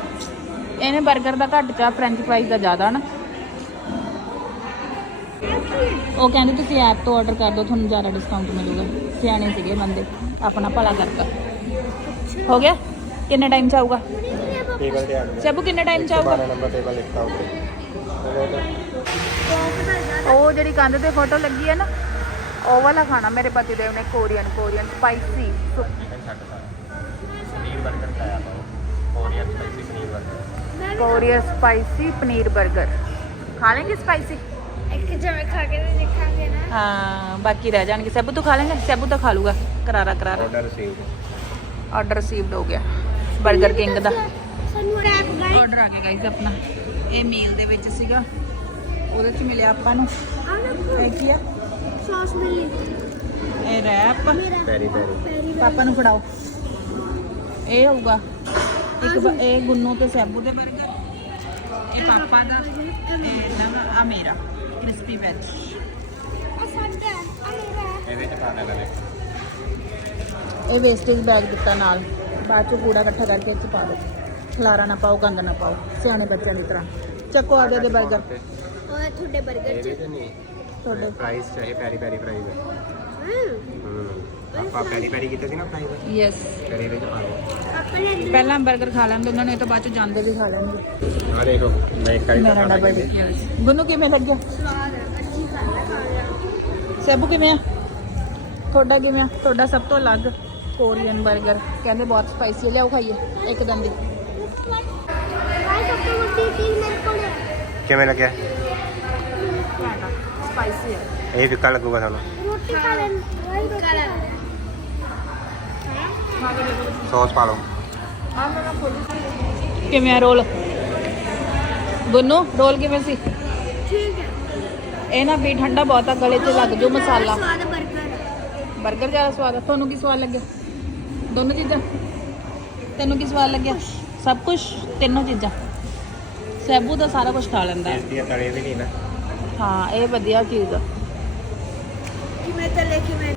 ਇਹਨੇ 버ਗਰ ਦਾ ਘੱਟ ਚਾ ਫ੍ਰੈਂਚ ਫ੍ਰਾਈਜ਼ ਦਾ ਜ਼ਿਆਦਾ ਨਾ। ਉਹ ਕਹਿੰਦੇ ਤੁਸੀਂ ਐਪ ਤੋਂ ਆਰਡਰ ਕਰ ਦਿਓ, ਤੁਹਾਨੂੰ ਜ਼ਿਆਦਾ ਡਿਸਕਾਊਂਟ ਮਿਲੂਗਾ। ਸਿਆਣੇ ਸੀਗੇ ਬੰਦੇ, ਆਪਣਾ ਭਲਾ ਕਰਤਾ। ਹੋ ਗਿਆ? ਕਿੰਨੇ ਟਾਈਮ ਚ ਆਊਗਾ? ਟੇਬਲ ਤੇ ਆ ਗਏ ਸਭੂ ਕਿੰਨੇ ਟਾਈਮ ਚ ਆਊਗਾ? 12 ਨੰਬਰ ਟੇਬਲ ਲਿਖਤਾ ਉੱਤੇ ਉਹ ਜਿਹੜੀ ਕੰਧ ਤੇ ਫੋਟੋ ਲੱਗੀ ਹੈ ਨਾ ਉਹ ਵਾਲਾ ਖਾਣਾ ਮੇਰੇ ਪਤੀ ਦੇਵ ਨੇ ਕੋਰੀਅਨ ਕੋਰੀਅਨ ਸਪਾਈਸੀ। ਪਨੀਰ 버ਗਰ ਖਾਇਆ ਆਪਾਂ ਕੋਰੀਅਨ ਸਪਾਈਸੀ ਪਨੀਰ 버ਗਰ ਕੋਰੀਅਨ ਸਪਾਈਸੀ ਪਨੀਰ 버ਗਰ ਖਾ ਲੇਂਗੇ ਸਪਾਈਸੀ? ਇੱਕ ਜਿਵੇਂ ਖਾ ਕੇ ਦੇਖਾਂਗੇ ਨਾ। ਹਾਂ ਬਾਕੀ ਰਹਿ ਜਾਣਗੇ। ਸਭ ਤੋਂ ਖਾ ਲੇਂਗੇ? ਸਭ ਤੋਂ ਖਾ ਲੂਗਾ। ਕਰਾਰਾ ਕਰਾਰਾ। ਆਰਡਰ ਰਿਸੀਵਡ ਆਰਡਰ ਰਿਸੀਵਡ ਹੋ ਗਿਆ। 버ਗਰ ਕਿੰਗ ਦਾ। ਸਾਨੂੰ ਰੈਪ ਗਾਇਸ ਆਰਡਰ ਆ ਗਿਆ ਗਾਇਸ ਆਪਣਾ। ਇਹ ਮੀਲ ਦੇ ਵਿੱਚ ਸੀਗਾ। ਉਹਦੇ ਚ ਮਿਲਿਆ ਆਪਾਂ ਨੂੰ। ਇਹ ਕੀ ਆ। ਸੌਸ ਮਿਲੀ। ਇਹ ਰੈਪ। ਪੈਰੀ ਪੈਰੀ। ਪਾਪਾ ਨੂੰ ਫੜਾਓ। ਇਹ ਹੋਊਗਾ। ਇੱਕ ਇਹ ਗੁੰਨੂ ਤੇ ਸੈਬੂ ਦੇ ਬਰਗਰ। ਇਹ ਪਾਪਾ ਦਾ ਤੇ ਆ ਮੇਰਾ। Crispy veg. ਆ ਮੇਰਾ। ਇਹਦੇ ਚ ਪਾ ਦੇਖ। ਇਹ ਵੇਸਟੇਜ ਬੈਗ ਦਿੱਤਾ ਨਾਲ। ਬਾਅਦ ਚ ਕੂੜਾ ਇਕੱਠਾ ਕਰਕੇ ਇੱਥੇ ਪਾ ਦਿਓ ਖਲਾਰਾ ਨਾ ਪਾਓ ਗੰਦ ਨਾ ਪਾਓ। ਸਿਆਣੇ ਬੱਚਿਆਂ ਦੀ ਤਰ੍ਹਾਂ। ਚੱਕੋ ਆਗੇ ਦੇ ਬਰਗਰ। ਔਰ ਤੁਹਾਡੇ ਬਰਗਰ ਚ। ਇਹਦੇ ਚ ਨਹੀਂ। ਤੁਹਾਡੇ ਪ੍ਰਾਈਸ ਚਾਹੇ ਪੈਰੀ ਪੈਰੀ ਪ੍ਰਾਈਸ ਹੈ ਹੂੰ ਹੂੰ ਆਪਾਂ ਪੈਰੀ ਪੈਰੀ ਕੀਤੇ ਸੀ ਨਾ ਪ੍ਰਾਈਸ ਯੈਸ ਫਿਰ ਇਹਦੇ ਚ ਪਾ ਲਓ ਆਪਣੇ ਪਹਿਲਾਂ 버ਗਰ ਖਾ ਲੈਂਦੇ ਉਹਨਾਂ ਨੇ ਤਾਂ ਬਾਅਦ ਚ ਜਾਂਦੇ ਵੀ ਖਾ ਲੈਣਗੇ ਆ ਦੇਖੋ ਮੈਂ ਇੱਕ ਵਾਰੀ ਮੇਰਾ ਖਾਣਾ ਡਬਲ ਕਹਿੰਦੇ ਗੁੰਨੂ ਕਿਵੇਂ ਲੱਗਿਆ ਸਵਾਦ ਹੈ ਅੱਛੀ ਖਾਣਾ ਖਾਣਾ ਸੈਬੂ ਕਿਵੇਂ ਆ ਤੁਹਾਡਾ ਕਿਵੇਂ ਆ ਤੁਹਾਡਾ ਸਭ ਤੋਂ ਅਲੱਗ ਕੋਰੀਅਨ 버ਗਰ ਕਹਿੰਦੇ ਬਹੁਤ ਸਪਾਈਸੀ ਹੈ ਲਿਆਓ ਖਾਈਏ ਇੱਕ ਦਮ ਦੀ ਗਾਇਸ ਸਭ ਤੋਂ ਵੱਡੀ ਚੀਜ਼ ਮੇਰੇ ਕੋਲ ਹੈ ਕਿਵੇਂ ਲੱਗਿਆ ਸਪਾਈਸੀ ਹੈ ਇਹ ਫਿੱਕਾ ਲੱਗੂਗਾ ਤੁਹਾਨੂੰ ਰੋਟੀ ਖਾ ਗਾਇਸ ਰੋਟੀ ਖਾ ਲੈਣ। ਸੌਸ ਪਾ ਲਓ। ਕਿਵੇਂ ਆ ਰੋਲ? ਗੁੰਨੂ ਰੋਲ ਕਿਵੇਂ ਸੀ? ਠੀਕ ਹੈ। ਇਹ ਨਾ ਵੀ ਠੰਡਾ ਬਹੁਤ ਆ ਗਲੇ 'ਚ ਲੱਗ ਜੋ ਮਸਾਲਾ। ਸਵਾਦ 버ਗਰ 버ਗਰ ਜ਼ਿਆਦਾ ਸਵਾਦ ਆ। ਤੁਹਾਨੂੰ ਕੀ ਸਵਾਦ ਲੱਗਿਆ? ਦੋਨੋਂ ਚੀਜ਼ਾਂ? ਤੈਨੂੰ ਕੀ ਸਵਾਦ ਲੱਗਿਆ? ਸਭ ਕੁਝ ਤਿੰਨੋਂ ਚੀਜ਼ਾਂ? ਸੈਬੂ ਦਾ ਸਾਰਾ ਕੁਝ ਖਾ ਲੈਂਦਾ। ਹੈ। ਟੇਸਟੀ ਤਲੇ ਵੀ ਨਹੀਂ ਨਾ। ਹਾਂ ਇਹ ਵਧੀਆ ਚੀਜ਼ ਆ। ਕਿਵੇਂ ਤਲੇ ਕਿਵੇਂ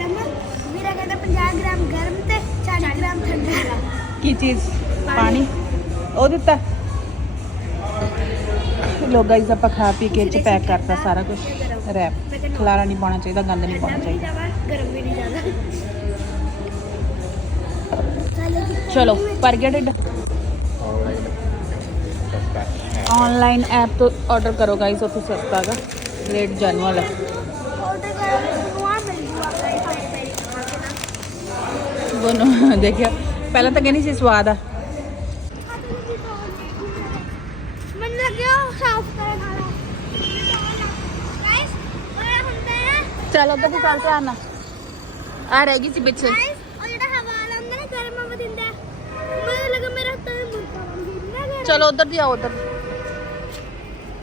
ਮੇਰਾ ਕਹਿੰਦਾ 50 ਗ੍ਰਾਮ ਗਰਮ ਤੇ 40 ਗ੍ਰਾਮ ਠੰਡਾ। ਕੀ ਚੀਜ਼? ਪਾਣੀ? ਉਹ ਦਿੱਤਾ। ਲੋ ਗਾਈਸ ਆਪਾਂ ਖਾ ਪੀ ਕੇ ਚ ਪੈਕ ਕਰਤਾ ਸਾਰਾ ਕੁਝ ਰੈਪ ਖਲਾਰਾ ਨਹੀਂ ਪਾਉਣਾ ਚਾਹੀਦਾ ਗੰਦ ਨਹੀਂ ਪਾਉਣਾ ਚਾਹੀਦਾ। ਗਰਮ ਵੀ ਨਹੀਂ ਜ਼ਿਆਦਾ ਚਲੋ ਪਰ ਗਿਆ ਢਿੱਡ। ਆਨਲਾਈਨ ਐਪ ਤੋਂ ਆਰਡਰ ਕਰੋ ਗਾਈਸ ਉੱਥੇ ਸਸਤਾ ਹੈਗਾ। ਰੇਟ ਜੈਨੂਅਲ ਹੈ ਆਰਡਰ ਕਰ ਨੂੰ ਆ ਮਿਲ ਜੂਗਾ ਆਪਣੇ ਪੈਰੀ ਪੈਰੀ ਖਾ ਕੇ ਨਾ ਦੋਨੋਂ ਦੇਖਿਆ ਪਹਿਲਾਂ ਤਾਂ ਕਹਿੰਦੀ ਸੀ ਸਵਾਦ ਆ। ਮੈਨੂੰ ਲੱਗਿਆ ਸਾਫ਼ ਕਰ ਖਾਣਾ ਗਾਇਸ ਉਹ ਹੁੰਦਾ ਹੈ ਚੱਲ ਉੱਧਰ ਦੀ ਚੱਲ ਧਿਆਨ ਨਾਲ। ਆ ਰਹਿ ਗਈ ਸੀ ਪਿੱਛੇ। ਗਾਇਸ ਉਹ ਜਿਹੜਾ ਹਵਾ ਲਾਉਂਦਾ ਨਾ ਗਰਮ ਹਵਾ ਦਿੰਦਾ। ਮੈਨੂੰ ਲੱਗਾ ਮੇਰਾ ਹੱਥ ਗਰਮ। ਚਲੋ ਉਧਰ ਦੀ ਆਓ ਉਧਰ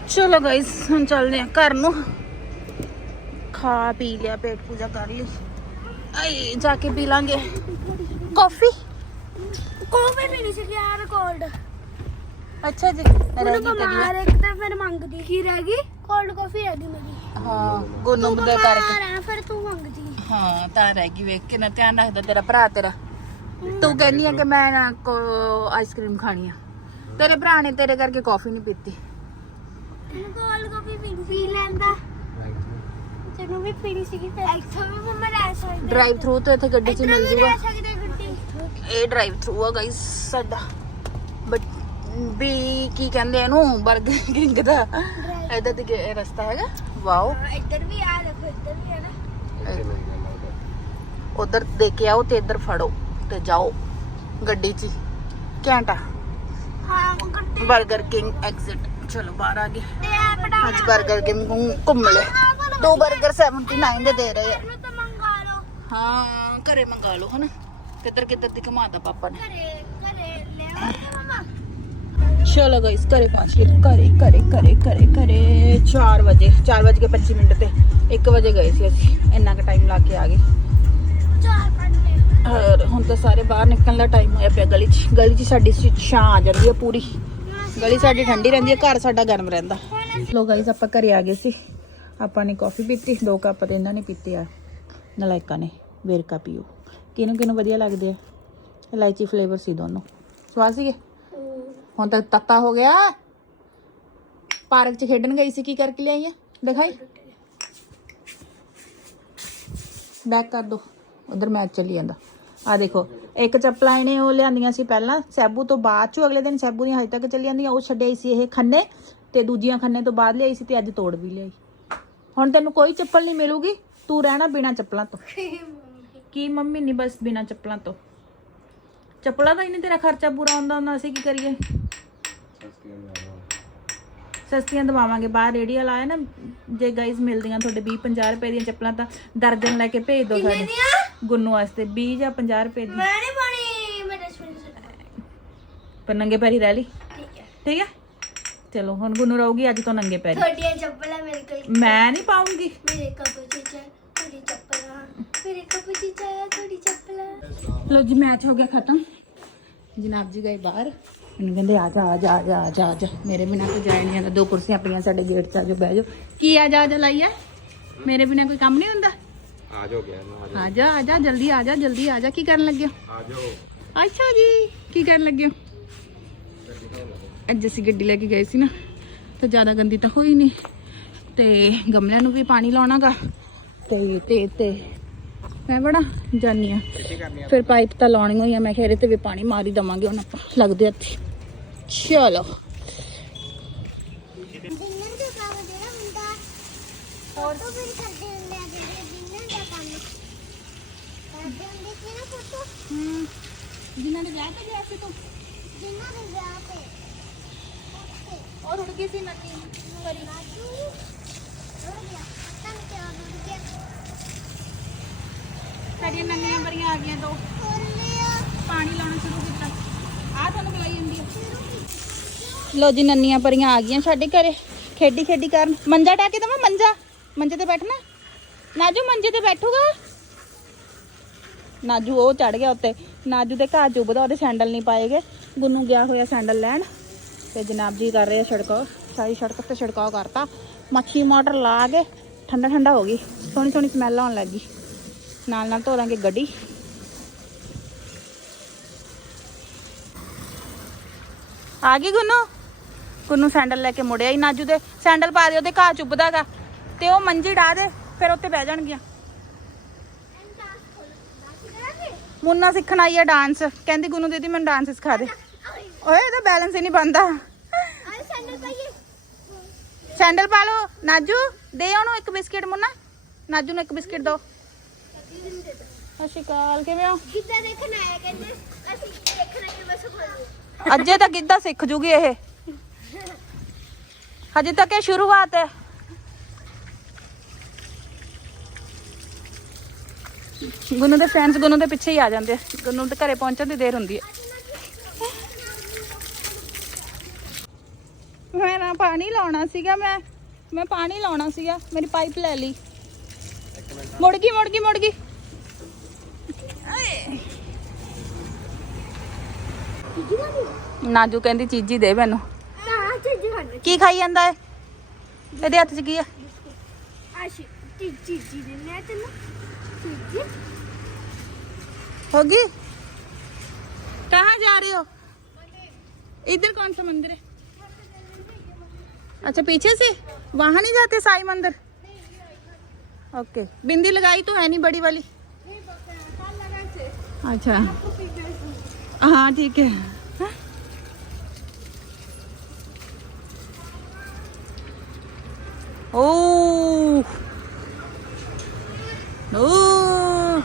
ਚਲੋ ਗਾਇਸ ਹੁਣ ਚੱਲਦੇ ਆ ਘਰ ਨੂੰ। ਖਾ ਪੀ ਲਿਆ ਪੇਟ ਪੂਜਾ ਕਰ ਲਈ। ਆਈ ਜਾ ਕੇ ਪੀ ਲਾਂਗੇ। ਕਾਫੀ ਕੋਫੀ ਪੀਣੀ ਸੀ ਯਾਰ ਕੋਲਡ ਅੱਛਾ ਜੀ ਮੈਨੂੰ ਬਿਮਾਰ ਇੱਕ ਤਾਂ ਫਿਰ ਮੰਗਦੀ ਕੀ ਰਹਿ ਗਈ। ਕੋਲਡ ਕਾਫੀ ਰਹਿ ਗਈ ਮੇਰੀ। ਹਾਂ ਗੋਨੂ ਦੇ ਕਰਕੇ। ਆ ਫਿਰ ਤੂੰ ਮੰਗਦੀ। ਹਾਂ ਤਾਂ ਰਹਿ ਗਈ ਵੇਖ ਕਿੰਨਾ ਧਿਆਨ ਰੱਖਦਾ ਤੇਰਾ ਭਰਾ ਤੇਰਾ। ਤੂੰ ਕਹਿੰਨੀ ਆ ਕਿ ਮੈਂ ਨਾ ਕੋ ਆਈਸਕ੍ਰੀਮ ਖਾਣੀ ਆ। ਤੇਰੇ ਭਰਾ ਨੇ ਤੇਰੇ ਕਰਕੇ ਕਾਫੀ ਨਹੀਂ ਪੀਤੀ। ਤੈਨੂੰ ਕੋਲਡ ਕਾਫੀ ਪੀ ਪੀ ਲੈਂਦਾ। ਤੈਨੂੰ ਵੀ ਪੀਣੀ ਸੀਗੀ ਫਿਰ ਇੱਥੋਂ ਵੀ ਮੰਮਾ ਲੈ ਸਕਦੀ ਡਰਾਈਵ ਥਰੂ ਤੇ ਇੱਥੇ ਗੱਡੀ 'ਚ ਮਿਲ ਜੂਗਾ। ਇਹ ਡਰਾਈਵ ਥਰੂ ਆ ਗਾਈਸ ਸਾਡਾ। ਬਟ ਵੀ ਕੀ ਕਹਿੰਦੇ ਇਹਨੂੰ? 버ਗਰ ਕਿੰਗ ਦਾ ਇਹਦਾ ਤੇ ਰਸਤਾ ਹੈਗਾ। ਵਾਓ ਇੱਧਰ ਵੀ ਆ ਦੇਖੋ ਇੱਧਰ ਵੀ ਹੈ ਨਾ। ਉਧਰ ਦੇ ਕੇ ਆਓ ਤੇ ਇੱਧਰ ਫੜੋ ਤੇ ਜਾਓ ਗੱਡੀ 'ਚ। ਘੰਟਾ ਹਾਂ ਉਹ ਗੱਡੀ 버ਗਰ ਕਿੰਗ ਐਗਜ਼ਿਟ ਚਲੋ ਬਾਹਰ ਆ ਗਏ। ਤੇ ਆ ਬਟਾ ਅੱਜ 버ਗਰ ਕਿੰਗ ਘੁੰਮ ਲੈ ਦੋ 버ਗਰ 79 ਦੇ ਦੇ ਰਹੇ ਆ। ਨੂੰ ਤਾਂ ਮੰਗਾ ਲਓ ਹਾਂ ਘਰੇ ਮੰਗਾ ਲਓ ਹਨਾ? ਕਿੱਧਰ ਕਿੱਧਰ ਦੀ ਘਮਾਤਾ ਪਾਪਾ ਨੇ। ਘਰੇ ਘਰੇ ਲੈ ਆਉਂਦੇ ਮਮਾ। ਚਲੋ ਗਾਇਸ ਘਰੇ ਪਹੁੰਚ ਗਏ। ਘਰੇ ਘਰੇ ਘਰੇ ਘਰੇ ਘਰੇ 4 ਵਜੇ 4 ਵਜੇ 25 ਮਿੰਟ ਤੇ 1 ਵਜੇ ਗਏ ਸੀ ਅਸੀਂ। ਇੰਨਾ ਕੁ ਟਾਈਮ ਲਾ ਕੇ ਆ ਗਏ। ਹੁਣ ਤਾਂ ਸਾਰੇ ਬਾਹਰ ਨਿਕਲਣ ਦਾ ਟਾਈਮ ਹੋਇਆ ਪਿਆ ਗਲੀ 'ਚ। ਗਲੀ 'ਚ ਸਾਡੀ ਸ- ਛਾਂ ਆ ਜਾਂਦੀ ਹੈ ਪੂਰੀ। ਗਲੀ ਸਾਡੀ ਠੰਡੀ ਰਹਿੰਦੀ ਹੈ, ਘਰ ਸਾਡਾ ਗਰਮ ਰਹਿੰਦਾ। ਲੋ ਗਾਇਸ ਆਪਾਂ ਘਰੇ ਆ ਗਏ ਸੀ। ਆਪਾਂ ਨੇ ਕਾਫੀ ਪੀਤੀ, ਦੋ ਕੱਪ ਤੇ ਇਹਨਾਂ ਨੇ ਪੀਤੇ ਆ। ਨਲਾਇਕਾ ਨੇ, ਵੇਰਕਾ ਪੀਓ। ਕਿਹਨੂੰ ਕਿਹਨੂੰ ਵਧੀਆ ਲੱਗਦੇ ਆ? ਇਲਾਇਚੀ ਫਲੇਵਰ ਸੀ ਦੋਨੋਂ। ਸਵਾਦ ਸੀਗੇ? ਹੁਣ ਤੱਕ ਤੱਤਾ ਹੋ ਗਿਆ। ਪਾਰਕ 'ਚ ਖੇਡਣ ਗਈ ਸੀ, ਕੀ ਕਰਕੇ ਲਿਆਈ ਆ? ਦਿਖਾਈ? ਬੈਕ ਕਰ ਦੋ। ਉਧਰ ਮੈਚ ਚੱਲੀ ਜਾਂਦਾ। ਆ ਦੇਖੋ ਇੱਕ ਚੱਪਲਾਂ ਇਹਨੇ ਉਹ ਲਿਆਂਦੀਆਂ ਸੀ ਪਹਿਲਾਂ ਸੈਬੂ ਤੋਂ ਬਾਅਦ ਚੋਂ ਅਗਲੇ ਦਿਨ ਸੈਬੂ ਦੀਆਂ ਹਜੇ ਤੱਕ ਚੱਲੀ ਜਾਂਦੀਆਂ ਉਹ ਛੱਡਿਆਈ ਸੀ ਇਹ ਖੰਨੇ ਤੇ ਦੂਜੀਆਂ ਖੰਨੇ ਤੋਂ ਬਾਅਦ ਲਿਆਈ ਸੀ ਤੇ ਅੱਜ ਤੋੜ ਵੀ ਲਿਆਈ। ਹੁਣ ਤੈਨੂੰ ਕੋਈ ਚੱਪਲ ਨਹੀਂ ਮਿਲੂਗੀ ਤੂੰ ਰਹਿਣਾ ਬਿਨਾ ਚੱਪਲਾਂ ਤੋਂ। ਕੀ ਮੰਮੀ ਨਹੀਂ ਬਸ ਬਿਨਾ ਚੱਪਲਾਂ ਤੋਂ। ਚੱਪਲਾਂ ਦਾ ਹੀ ਨਹੀਂ ਤੇਰਾ ਖਰਚਾ ਪੂਰਾ ਹੁੰਦਾ ਹੁੰਦਾ ਅਸੀਂ ਕੀ ਕਰੀਏ? ਸਸਤੀਆਂ ਦਵਾਵਾਂਗੇ ਬਾਹਰ ਰੇੜੀ ਵਾਲਾ ਆਇਆ ਨਾ ਜੇ ਗਾਈਜ਼ ਮਿਲਦੀਆਂ ਤੁਹਾਡੇ 20 50 ਰੁਪਏ ਦੀਆਂ ਚੱਪਲਾਂ ਤਾਂ ਦਰਜਨ ਲੈ ਕੇ ਭੇਜ ਦਿਓ ਸਾਡੇ। ਗੁੰਨੂ ਵਾਸਤੇ 20 ਜਾਂ 50 ਰੁਪਏ ਦੀ। ਮੈਂ ਨਹੀਂ ਪਾਣੀ ਮੈਂ ਡਸਟਬਿਨ ਚ। ਪਰ ਨੰਗੇ ਪੈਰੀ ਰਹਿ ਲਈ। ਠੀਕ ਹੈ। ਠੀਕ ਹੈ? ਚਲੋ ਹੁਣ ਗੁੰਨੂ ਰਹੂਗੀ ਅੱਜ ਤੋਂ ਨੰਗੇ ਪੈਰੀ। ਤੁਹਾਡੀਆਂ ਚੱਪਲਾਂ ਮੇਰੇ ਕੋਲ ਮੈਂ ਨਹੀਂ ਪਾਉਂਗੀ। ਮੇਰੇ ਕੱਪ ਚ ਤੁਹਾਡੀ ਚੱਪਲਾਂ। ਮੇਰੇ ਕੱਪ ਚ ਤੁਹਾਡੀ ਚੱਪਲਾਂ। ਲੋ ਜੀ ਮੈਚ ਹੋ ਗਿਆ ਖਤਮ। ਜਨਾਬ ਜੀ ਗਏ ਬਾਹਰ। ਮੈਨੂੰ ਕਹਿੰਦੇ ਆ ਜਾ ਆ ਜਾ ਆ ਜਾ ਆ ਜਾ ਆ ਜਾ। ਮੇਰੇ ਬਿਨਾਂ ਤਾਂ ਜਾਇ ਨਹੀਂ ਆਉਂਦਾ। ਦੋ ਕੁਰਸੀਆਂ ਪਈਆਂ ਸਾਡੇ ਗੇਟ 'ਚ ਆ ਜਾਓ ਬਹਿ ਜਾਓ। ਕੀ ਆ ਜਾ ਆ ਜਾ ਲਾਈ ਆ? ਮੇਰੇ ਬਿਨਾਂ ਕੋਈ ਕੰਮ ਨਹੀਂ ਹੁੰਦਾ? ਆ ਜਾਓ ਗਿਆ ਨਾ ਆ ਜਾ ਆ ਜਾ ਜਲਦੀ ਆ ਜਾ ਜਲਦੀ ਆ ਜਾ। ਕੀ ਕਰਨ ਲੱਗੇ ਹੋ? ਆ ਜਾਓ। ਅੱਛਾ ਜੀ ਕੀ ਕਰਨ ਲੱਗੇ ਹੋ? ਅੱਜ ਅਸੀਂ ਗੱਡੀ ਲੈ ਕੇ ਗਏ ਸੀ ਨਾ ਤੇ ਜ਼ਿਆਦਾ ਗੰਦੀ ਤਾਂ ਹੋਈ ਨਹੀਂ। ਤੇ ਗਮਲਿਆਂ ਨੂੰ ਵੀ ਪਾਣੀ ਲਾਉਣਾਗਾ। ਤੇ ਤੇ ਤੇ। ਮੈਂ ਬੜਾ ਜਾਨੀ ਆ ਫਿਰ ਪਾਈਪ ਤਾਂ ਲਾਉਣੀ ਹੋਈ ਆ ਮੈਂ ਕਿਹਾ ਇਹਦੇ ਤੇ ਵੀ ਪਾਣੀ ਮਾਰੀ ਦਵਾਂਗੇ ਹੁਣ ਆਪਾਂ ਲੱਗਦੇ ਹੱਥੀ ਚਲੋ ਬਿੰਨਣ ਦਾ ਕੰਮ ਜਿਹੜਾ ਹੁੰਦਾ ਫੋਟੋ ਵੀ ਕਰਦੇ ਹੁੰਦੇ ਆ ਜਿਹੜੇ ਬਿੰਨਣ ਦਾ ਕੰਮ ਕਰਦੇ ਹੁੰਦੇ ਸੀ ਨਾ ਫੋਟੋ ਹੂੰ ਜਿਨ੍ਹਾਂ ਨੇ ਵਿਆਹ ਤੇ ਗਿਆ ਸੀ ਤੂੰ? ਜਿੰਨਾ ਦੇ ਵਿਆਹ ਤੇ ਔਰ ਰੁੜ ਗਈ ਸੀ ਨੰਨੀ ਕਰੀ ਨਾਜੂ ਹੋ ਗਿਆ। ਤਾਂ ਕਿਆ ਹੋ ਗਿਆ। ਸਾਡੀਆਂ ਨੰਨੀਆਂ ਬਰੀਆਂ ਆ ਗਈਆਂ ਦੋ। ਪਾਣੀ ਲਾਉਣਾ ਸ਼ੁਰੂ ਕੀਤਾ। ਆ ਤੁਹਾਨੂੰ ਬੁਲਾਈ ਜਾਂਦੀ ਹੈ ਲੋ ਜੀ ਨੰਨੀਆਂ ਪਰੀਆਂ ਆ ਗਈਆਂ ਸਾਡੇ ਘਰੇ। ਖੇਡੀ ਖੇਡੀ ਕਰਨ। ਮੰਜਾ ਢਾ ਕੇ ਦਵਾਂ? ਮੰਜਾ? ਮੰਜੇ ਤੇ ਬੈਠਣਾ? ਨਾਜੂ ਮੰਜੇ ਤੇ ਬੈਠੂਗਾ? ਨਾਜੂ ਉਹ ਚੜ ਗਿਆ ਉੱਤੇ। ਨਾਜੂ ਦੇ ਘਾਹ ਚੁੱਭਦਾ, ਉਹਦੇ ਸੈਂਡਲ ਨਹੀਂ ਪਾਏਗੇ ਗੁੰਨੂ ਗਿਆ ਹੋਇਆ ਸੈਂਡਲ ਲੈਣ। ਤੇ ਜਨਾਬ ਜੀ ਕਰ ਰਹੇ ਆ ਛਿੜਕਾਓ। ਸਾਰੀ ਸੜਕ ਤੇ ਛਿੜਕਾਓ ਕਰਤਾ। ਮੱਛੀ ਮੋਟਰ ਲਾ ਕੇ ਠੰਡਾ ਠੰਡਾ ਹੋ ਗਈ। ਸੋਹਣੀ ਸੋਹਣੀ ਸਮੈਲ ਆਉਣ ਲੱਗੀ ਨਾਲ ਨਾਲ ਧੋ ਲਾਂਗੇ ਗੱਡੀ। ਆ ਗਈ ਗੁੰਨੂ? ਗੁੰਨੂ ਸੈਂਡਲ ਲੈ ਕੇ ਮੁੜਿਆ ਹੀ ਨਾਜੂ ਦੇ। ਸੈਂਡਲ ਪਾ ਦੇ, ਉਹਦੇ ਘਾਹ ਚੁੱਭਦਾਗਾ ਤੇ ਉਹ ਮੰਜੀ ਢਾ ਦੇ, ਫਿਰ ਉੱਤੇ ਬਹਿ ਜਾਣਗੀਆਂ। ਮੁੰਨਾ ਸਿੱਖਣ ਆਈ ਹੈ ਡਾਂਸ ਕਹਿੰਦੀ, ਗੁੰਨੂ ਦੀਦੀ, ਮੈਨੂੰ ਡਾਂਸ ਸਿਖਾ ਦੇ। ਓਏ, ਇਹਦਾ ਬੈਲੈਂਸ ਹੀ ਨਹੀਂ ਬੰਦਾ ਸੈਂਡਲ ਪਾ ਲਓ। ਨਾਜੂ, ਦੇ ਉਹਨੂੰ ਇੱਕ ਬਿਸਕਿਟ ਮੁੰਨਾ। ਨਾਜੂ ਨੂੰ ਇੱਕ ਬਿਸਕਿਟ ਦਿਓ ਸਤਿ ਸ਼੍ਰੀ ਅਕਾਲ ਕਿਵੇਂ ਹੋ? ਕਿੱਦਾਂ ਦੇਖਣ ਆਇਆ ਕਹਿੰਦੇ ਅਸੀਂ ਦੇਖਣਾ ਕਿ ਬਸ ਖੋਲੂ ਅੱਜੇ ਤਾਂ ਕਿੱਦਾਂ ਸਿੱਖ ਜੂਗੀ ਇਹ। ਹਜੇ ਤੱਕ ਇਹ ਸ਼ੁਰੂਆਤ ਹੈ। ਗੁੰਨੂ ਦੇ ਫਰੈਂਡਸ ਗੁੰਨੂ ਦੇ ਪਿੱਛੇ ਹੀ ਆ ਜਾਂਦੇ ਗੁੰਨੂ ਦੇ ਘਰੇ ਪਹੁੰਚਣ ਦੀ ਦੇਰ ਹੁੰਦੀ ਹੈ। ਮੈਂ ਨਾ ਪਾਣੀ ਲਾਉਣਾ ਸੀਗਾ, ਮੈਂ ਮੈਂ ਪਾਣੀ ਲਾਉਣਾ ਸੀਗਾ, ਮੇਰੀ ਪਾਈਪ ਲੈ ਲਈ। ਮੁੜ ਗਈ ਮੁੜ ਗਈ ਮੁੜ ਗਈ। ਨਾਜੂ ਕਹਿੰਦੀ, ਚੀਜ਼ੀ ਦੇ ਮੈਨੂੰ। ਕੀ ਖਾਈ ਜਾਂਦਾ ਏ? ਇਹਦੇ ਹੱਥ 'ਚ ਕੀ ਆ? ਆਸ਼ੀ ਚੀਜ਼ੀ ਚੀਜ਼ੀ ਦੇਣੇ ਤੈਨੂੰ होगी? कहाँ जा रहे हो? इधर कौन सा मंदिर है? अच्छा पीछे से? वहाँ नहीं जाते साई मंदिर? ओके। बिंदी लगाई तो है नहीं बड़ी वाली? अच्छा। हाँ ठीक है? ओह! ओह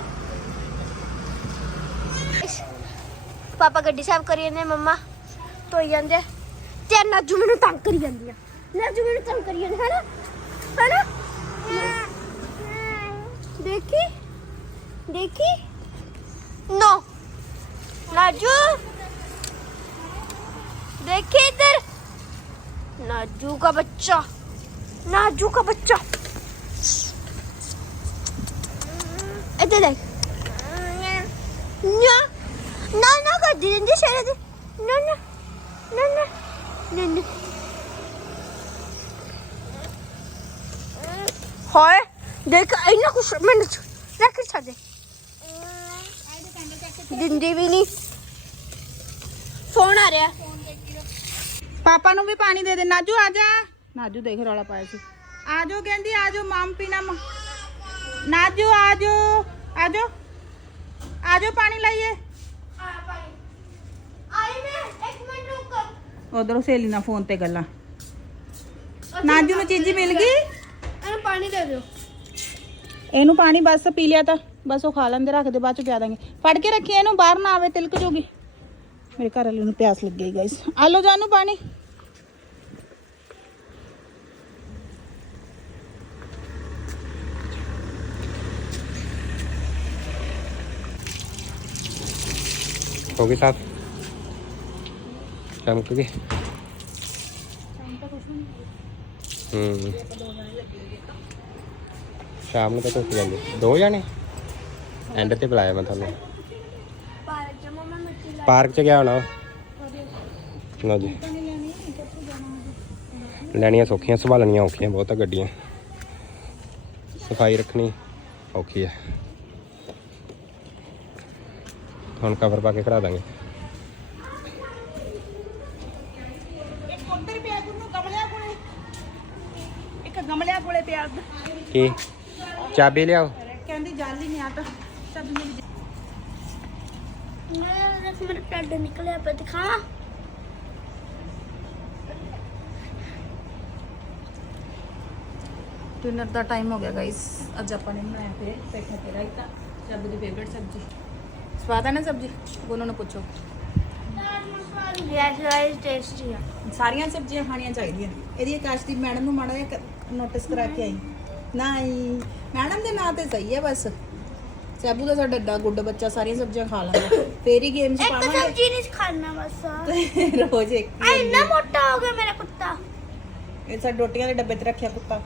ਪਾਪਾ ਗੱਡੀ ਸਾਫ ਕਰੀ ਜਾਂਦੇ ਮੰਮਾ ਧੋਈ ਜਾਂਦੇ ਤੇ ਨਾਜੂ ਮੈਨੂੰ ਤੰਗ ਕਰੀ ਜਾਂਦੀ ਆ ਨਾਜੂ ਮੈਨੂੰ ਤੰਗ ਕਰੀ ਜਾਂਦੀ ਹੈ ਨਾ ਹੈ ਨਾ ਦੇਖੀ ਦੇਖੀ ਨੋ ਨਾਜੂ देखिए इधर नाजू का बच्चा नाजू का बच्चा birlikte de. Ne? Ne ne kadar dilinde söyledi. Ne ne? Ne ne? Ne ne? Hayır. Dek ayna kuş men ne kuş hadi. ਦਿੰਦੀ ਵੀ ਨਹੀਂ ਫੋਨ ਆ ਰਿਹਾ ਪਾਪਾ ਨੂੰ ਵੀ ਪਾਣੀ ਦੇ ਦੇ ਨਾਜੂ ਆ ਜਾ ਨਾਜੂ ਦੇਖ ਰੌਲਾ ਪਾਇਆ ਸੀ ਆਜੋ ਕਹਿੰਦੀ ਆਜੋ ਮਾਮ ਪੀਣਾ ਨਾਜੂ ਆਜੋ ਆ ਜਾਓ ਆ ਜਾਓ ਪਾਣੀ ਲਾਈਏ ਆਈ ਮੈਂ ਇੱਕ ਮਿੰਟ ਰੁਕ। ਉਧਰੋਂ ਸਹੇਲੀ ਨਾਲ ਫੋਨ ਤੇ ਗੱਲਾਂ। ਨਾਜੂ ਨੂੰ ਚੀਜ਼ੀ ਮਿਲ ਗਈ? ਇਹਨੂੰ ਪਾਣੀ ਦੇ ਦਿਓ। ਇਹਨੂੰ ਪਾਣੀ ਬਸ ਪੀ ਲਿਆ ਤਾਂ। ਬਸ ਉਹ ਖਾ ਲੈਂਦੇ ਰੱਖ ਦੇ ਬਾਅਦ ਚ ਪਿਆ ਦਾਂਗੇ। ਫੜ ਕੇ ਰੱਖੀ ਇਹਨੂੰ ਬਾਹਰ ਨਾ ਆਵੇ ਤਿਲਕ ਜੂਗੀ। ਮੇਰੇ ਘਰ ਵਾਲੇ ਨੂੰ ਪਿਆਸ ਲੱਗ ਗਈ ਗਾਇਸ ਆ ਲਓ ਜਾਨੂ ਪਾਣੀ। ਹੋ ਗਈ ਸਾਫ਼ ਚਮਕ ਗਈ। ਹੂੰ। ਸ਼ਾਮ ਨੂੰ ਤਾਂ ਧੁੱਪ ਜਾਂਦੀ। ਦੋ ਜਾਣੇ? ਐਂਡ ਤੇ ਬੁਲਾਇਆ ਮੈਂ ਤੁਹਾਨੂੰ। ਪਾਰਕ ਚ ਗਿਆ ਹੋਣਾ ਲਓ ਜੀ। ਲੈਣੀਆਂ ਸੌਖੀਆਂ, ਸੰਭਾਲਣੀਆਂ ਔਖੀਆਂ, ਬਹੁਤ ਆ ਗੱਡੀਆਂ। ਸਫ਼ਾਈ ਰੱਖਣੀ ਔਖੀ ਹੈ ਹੁਣ ਕਵਰ ਪਾ ਕੇ ਖੜਾ ਦਾਂਗੇ। ਇੱਕ ਉੱਧਰ ਪਿਆ ਗੁੰਨੂ ਗਮਲਿਆਂ ਕੋਲੇ। ਇੱਕ ਗਮਲਿਆਂ ਕੋਲੇ ਪਿਆ। ਕੀ? ਚਾਬੀ ਲਿਆਓ। ਕਹਿੰਦੀ ਜਲ ਹੀ ਨਹੀਂ ਆ ਤਾਂ ਸਭ ਮਿਲ ਮੈਂ ਮੇਰਾ ਟੱਡ ਨਿਕਲਿਆ ਪਿਆ ਦਿਖਾ। ਡਿਨਰ ਦਾ ਟਾਈਮ ਹੋ ਗਿਆ ਗਾਇਸ ਅੱਜ ਆਪਾਂ ਨੇ ਬਣਾਇਆ ਤੇ ਪੇਠਾ ਤੇ ਰਾਇਤਾ। ਸਭ ਦੀ ਫੇਵਰਿਟ ਸਬਜ਼ੀ। ਸਵਾਦ ਹੈ ਨਾ ਸਬਜ਼ੀ? ਦੋਨੋਂ ਨੂੰ ਪੁੱਛੋ। ਯੈਸ ਗਾਇਸ ਟੇਸਟੀ ਆ। ਸਾਰੀਆਂ ਸਬਜ਼ੀਆਂ ਖਾਣੀਆਂ ਚਾਹੀਦੀਆਂ ਇਹਦੀ ਆਕਾਸ਼ਦੀਪ ਮੈਡਮ ਨੂੰ ਮਾੜਾ ਜਿਹਾ ਨੋਟਿਸ ਕਰਾ ਕੇ ਆਈ। ਨਹੀਂ ਮੈਡਮ ਦੇ ਨਾਂ ਤੇ ਸਹੀ ਹੈ ਬਸ। ਸੈਬੂ ਦਾ ਸਾਡਾ ਡਾ ਗੁੱਡ ਬੱਚਾ ਸਾਰੀਆਂ ਸਬਜ਼ੀਆਂ ਖਾ ਲੈਂਦਾ ਫੇਰ ਹੀ ਗੇਮ 'ਚ ਇੱਕ ਪਾਵਾਂਗੇ। ਸਬਜ਼ੀ ਨਹੀਂ ਖਾਣਾ ਬਸ। ਰੋਜ਼ ਇੱਕ ਆ ਇੰਨਾ ਮੋਟਾ ਹੋ ਗਿਆ ਮੇਰਾ ਕੁੱਤਾ। ਇਹ ਸਾਡੇ ਰੋਟੀਆਂ ਦੇ ਡੱਬੇ ਤੇ ਰੱਖਿਆ ਕੁੱਤਾ।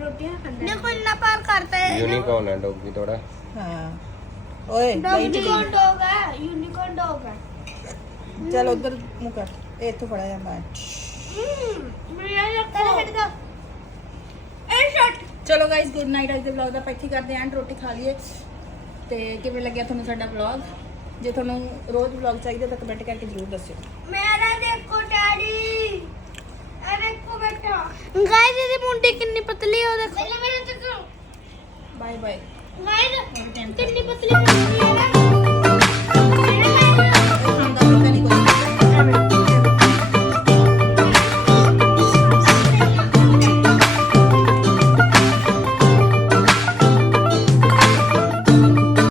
ਰੋਟੀਆਂ ਖਾਂਦਾ ਦੇਖੋ ਇੰਨਾ ਪਾਰ ਕਰਤਾ ਹੈ। ਯੂਨੀਕੋਰਨ ਹੈ ਡੋਗੀ ਥੋੜਾ ਹਾਂ। ਓਏ ਨਹੀਂ ਯੂਨੀਕੋਰਨ ਡੌਗ ਹੈ ਯੂਨੀਕੋਰਨ ਡੌਗ ਹੈ ਚਲ ਉਧਰ ਮੂੰਹ ਕਰ ਇਹ ਇੱਥੋਂ ਫੜਾ ਜਾ ਮੈਂ ਮੇਰਾ ਲੱਕਾ ਛੱਡ ਦੋ ਇਹ ਸ਼ਾਟ ਚਲੋ ਗਾਇਸ ਗੁੱਡ ਨਾਈਟ ਅੱਜ ਦੇ ਵਲੌਗ ਦਾ ਆਪਾਂ ਇੱਥੇ ਕਰਦੇ ਆਂ ਰੋਟੀ ਖਾ ਲਈਏ ਤੇ ਕਿਵੇਂ ਲੱਗਿਆ ਤੁਹਾਨੂੰ ਸਾਡਾ ਵਲੌਗ ਜੇ ਤੁਹਾਨੂੰ ਰੋਜ਼ ਵਲੌਗ ਚਾਹੀਦਾ ਤਾਂ ਕਮੈਂਟ ਕਰਕੇ ਜ਼ਰੂਰ ਦੱਸਿਓ ਮੇਰਾ ਦੇਖੋ ਡੈਡੀ ਇਹ ਦੇਖੋ ਬੇਟਾ ਗਾਇਸ ਇਹਦੀ ਮੁੰਡੀ ਕਿੰਨੀ ਪਤਲੀ ਹੋ ਦੇਖੋ ਮੇਰੇ ਦੇਖੋ ਬਾਏ ਬਾਏ ਗਾਇਸ ਕਿੰਨੀ ਪਤਲੀ ਮੁੰਡੀ ਹੈ ਨਾ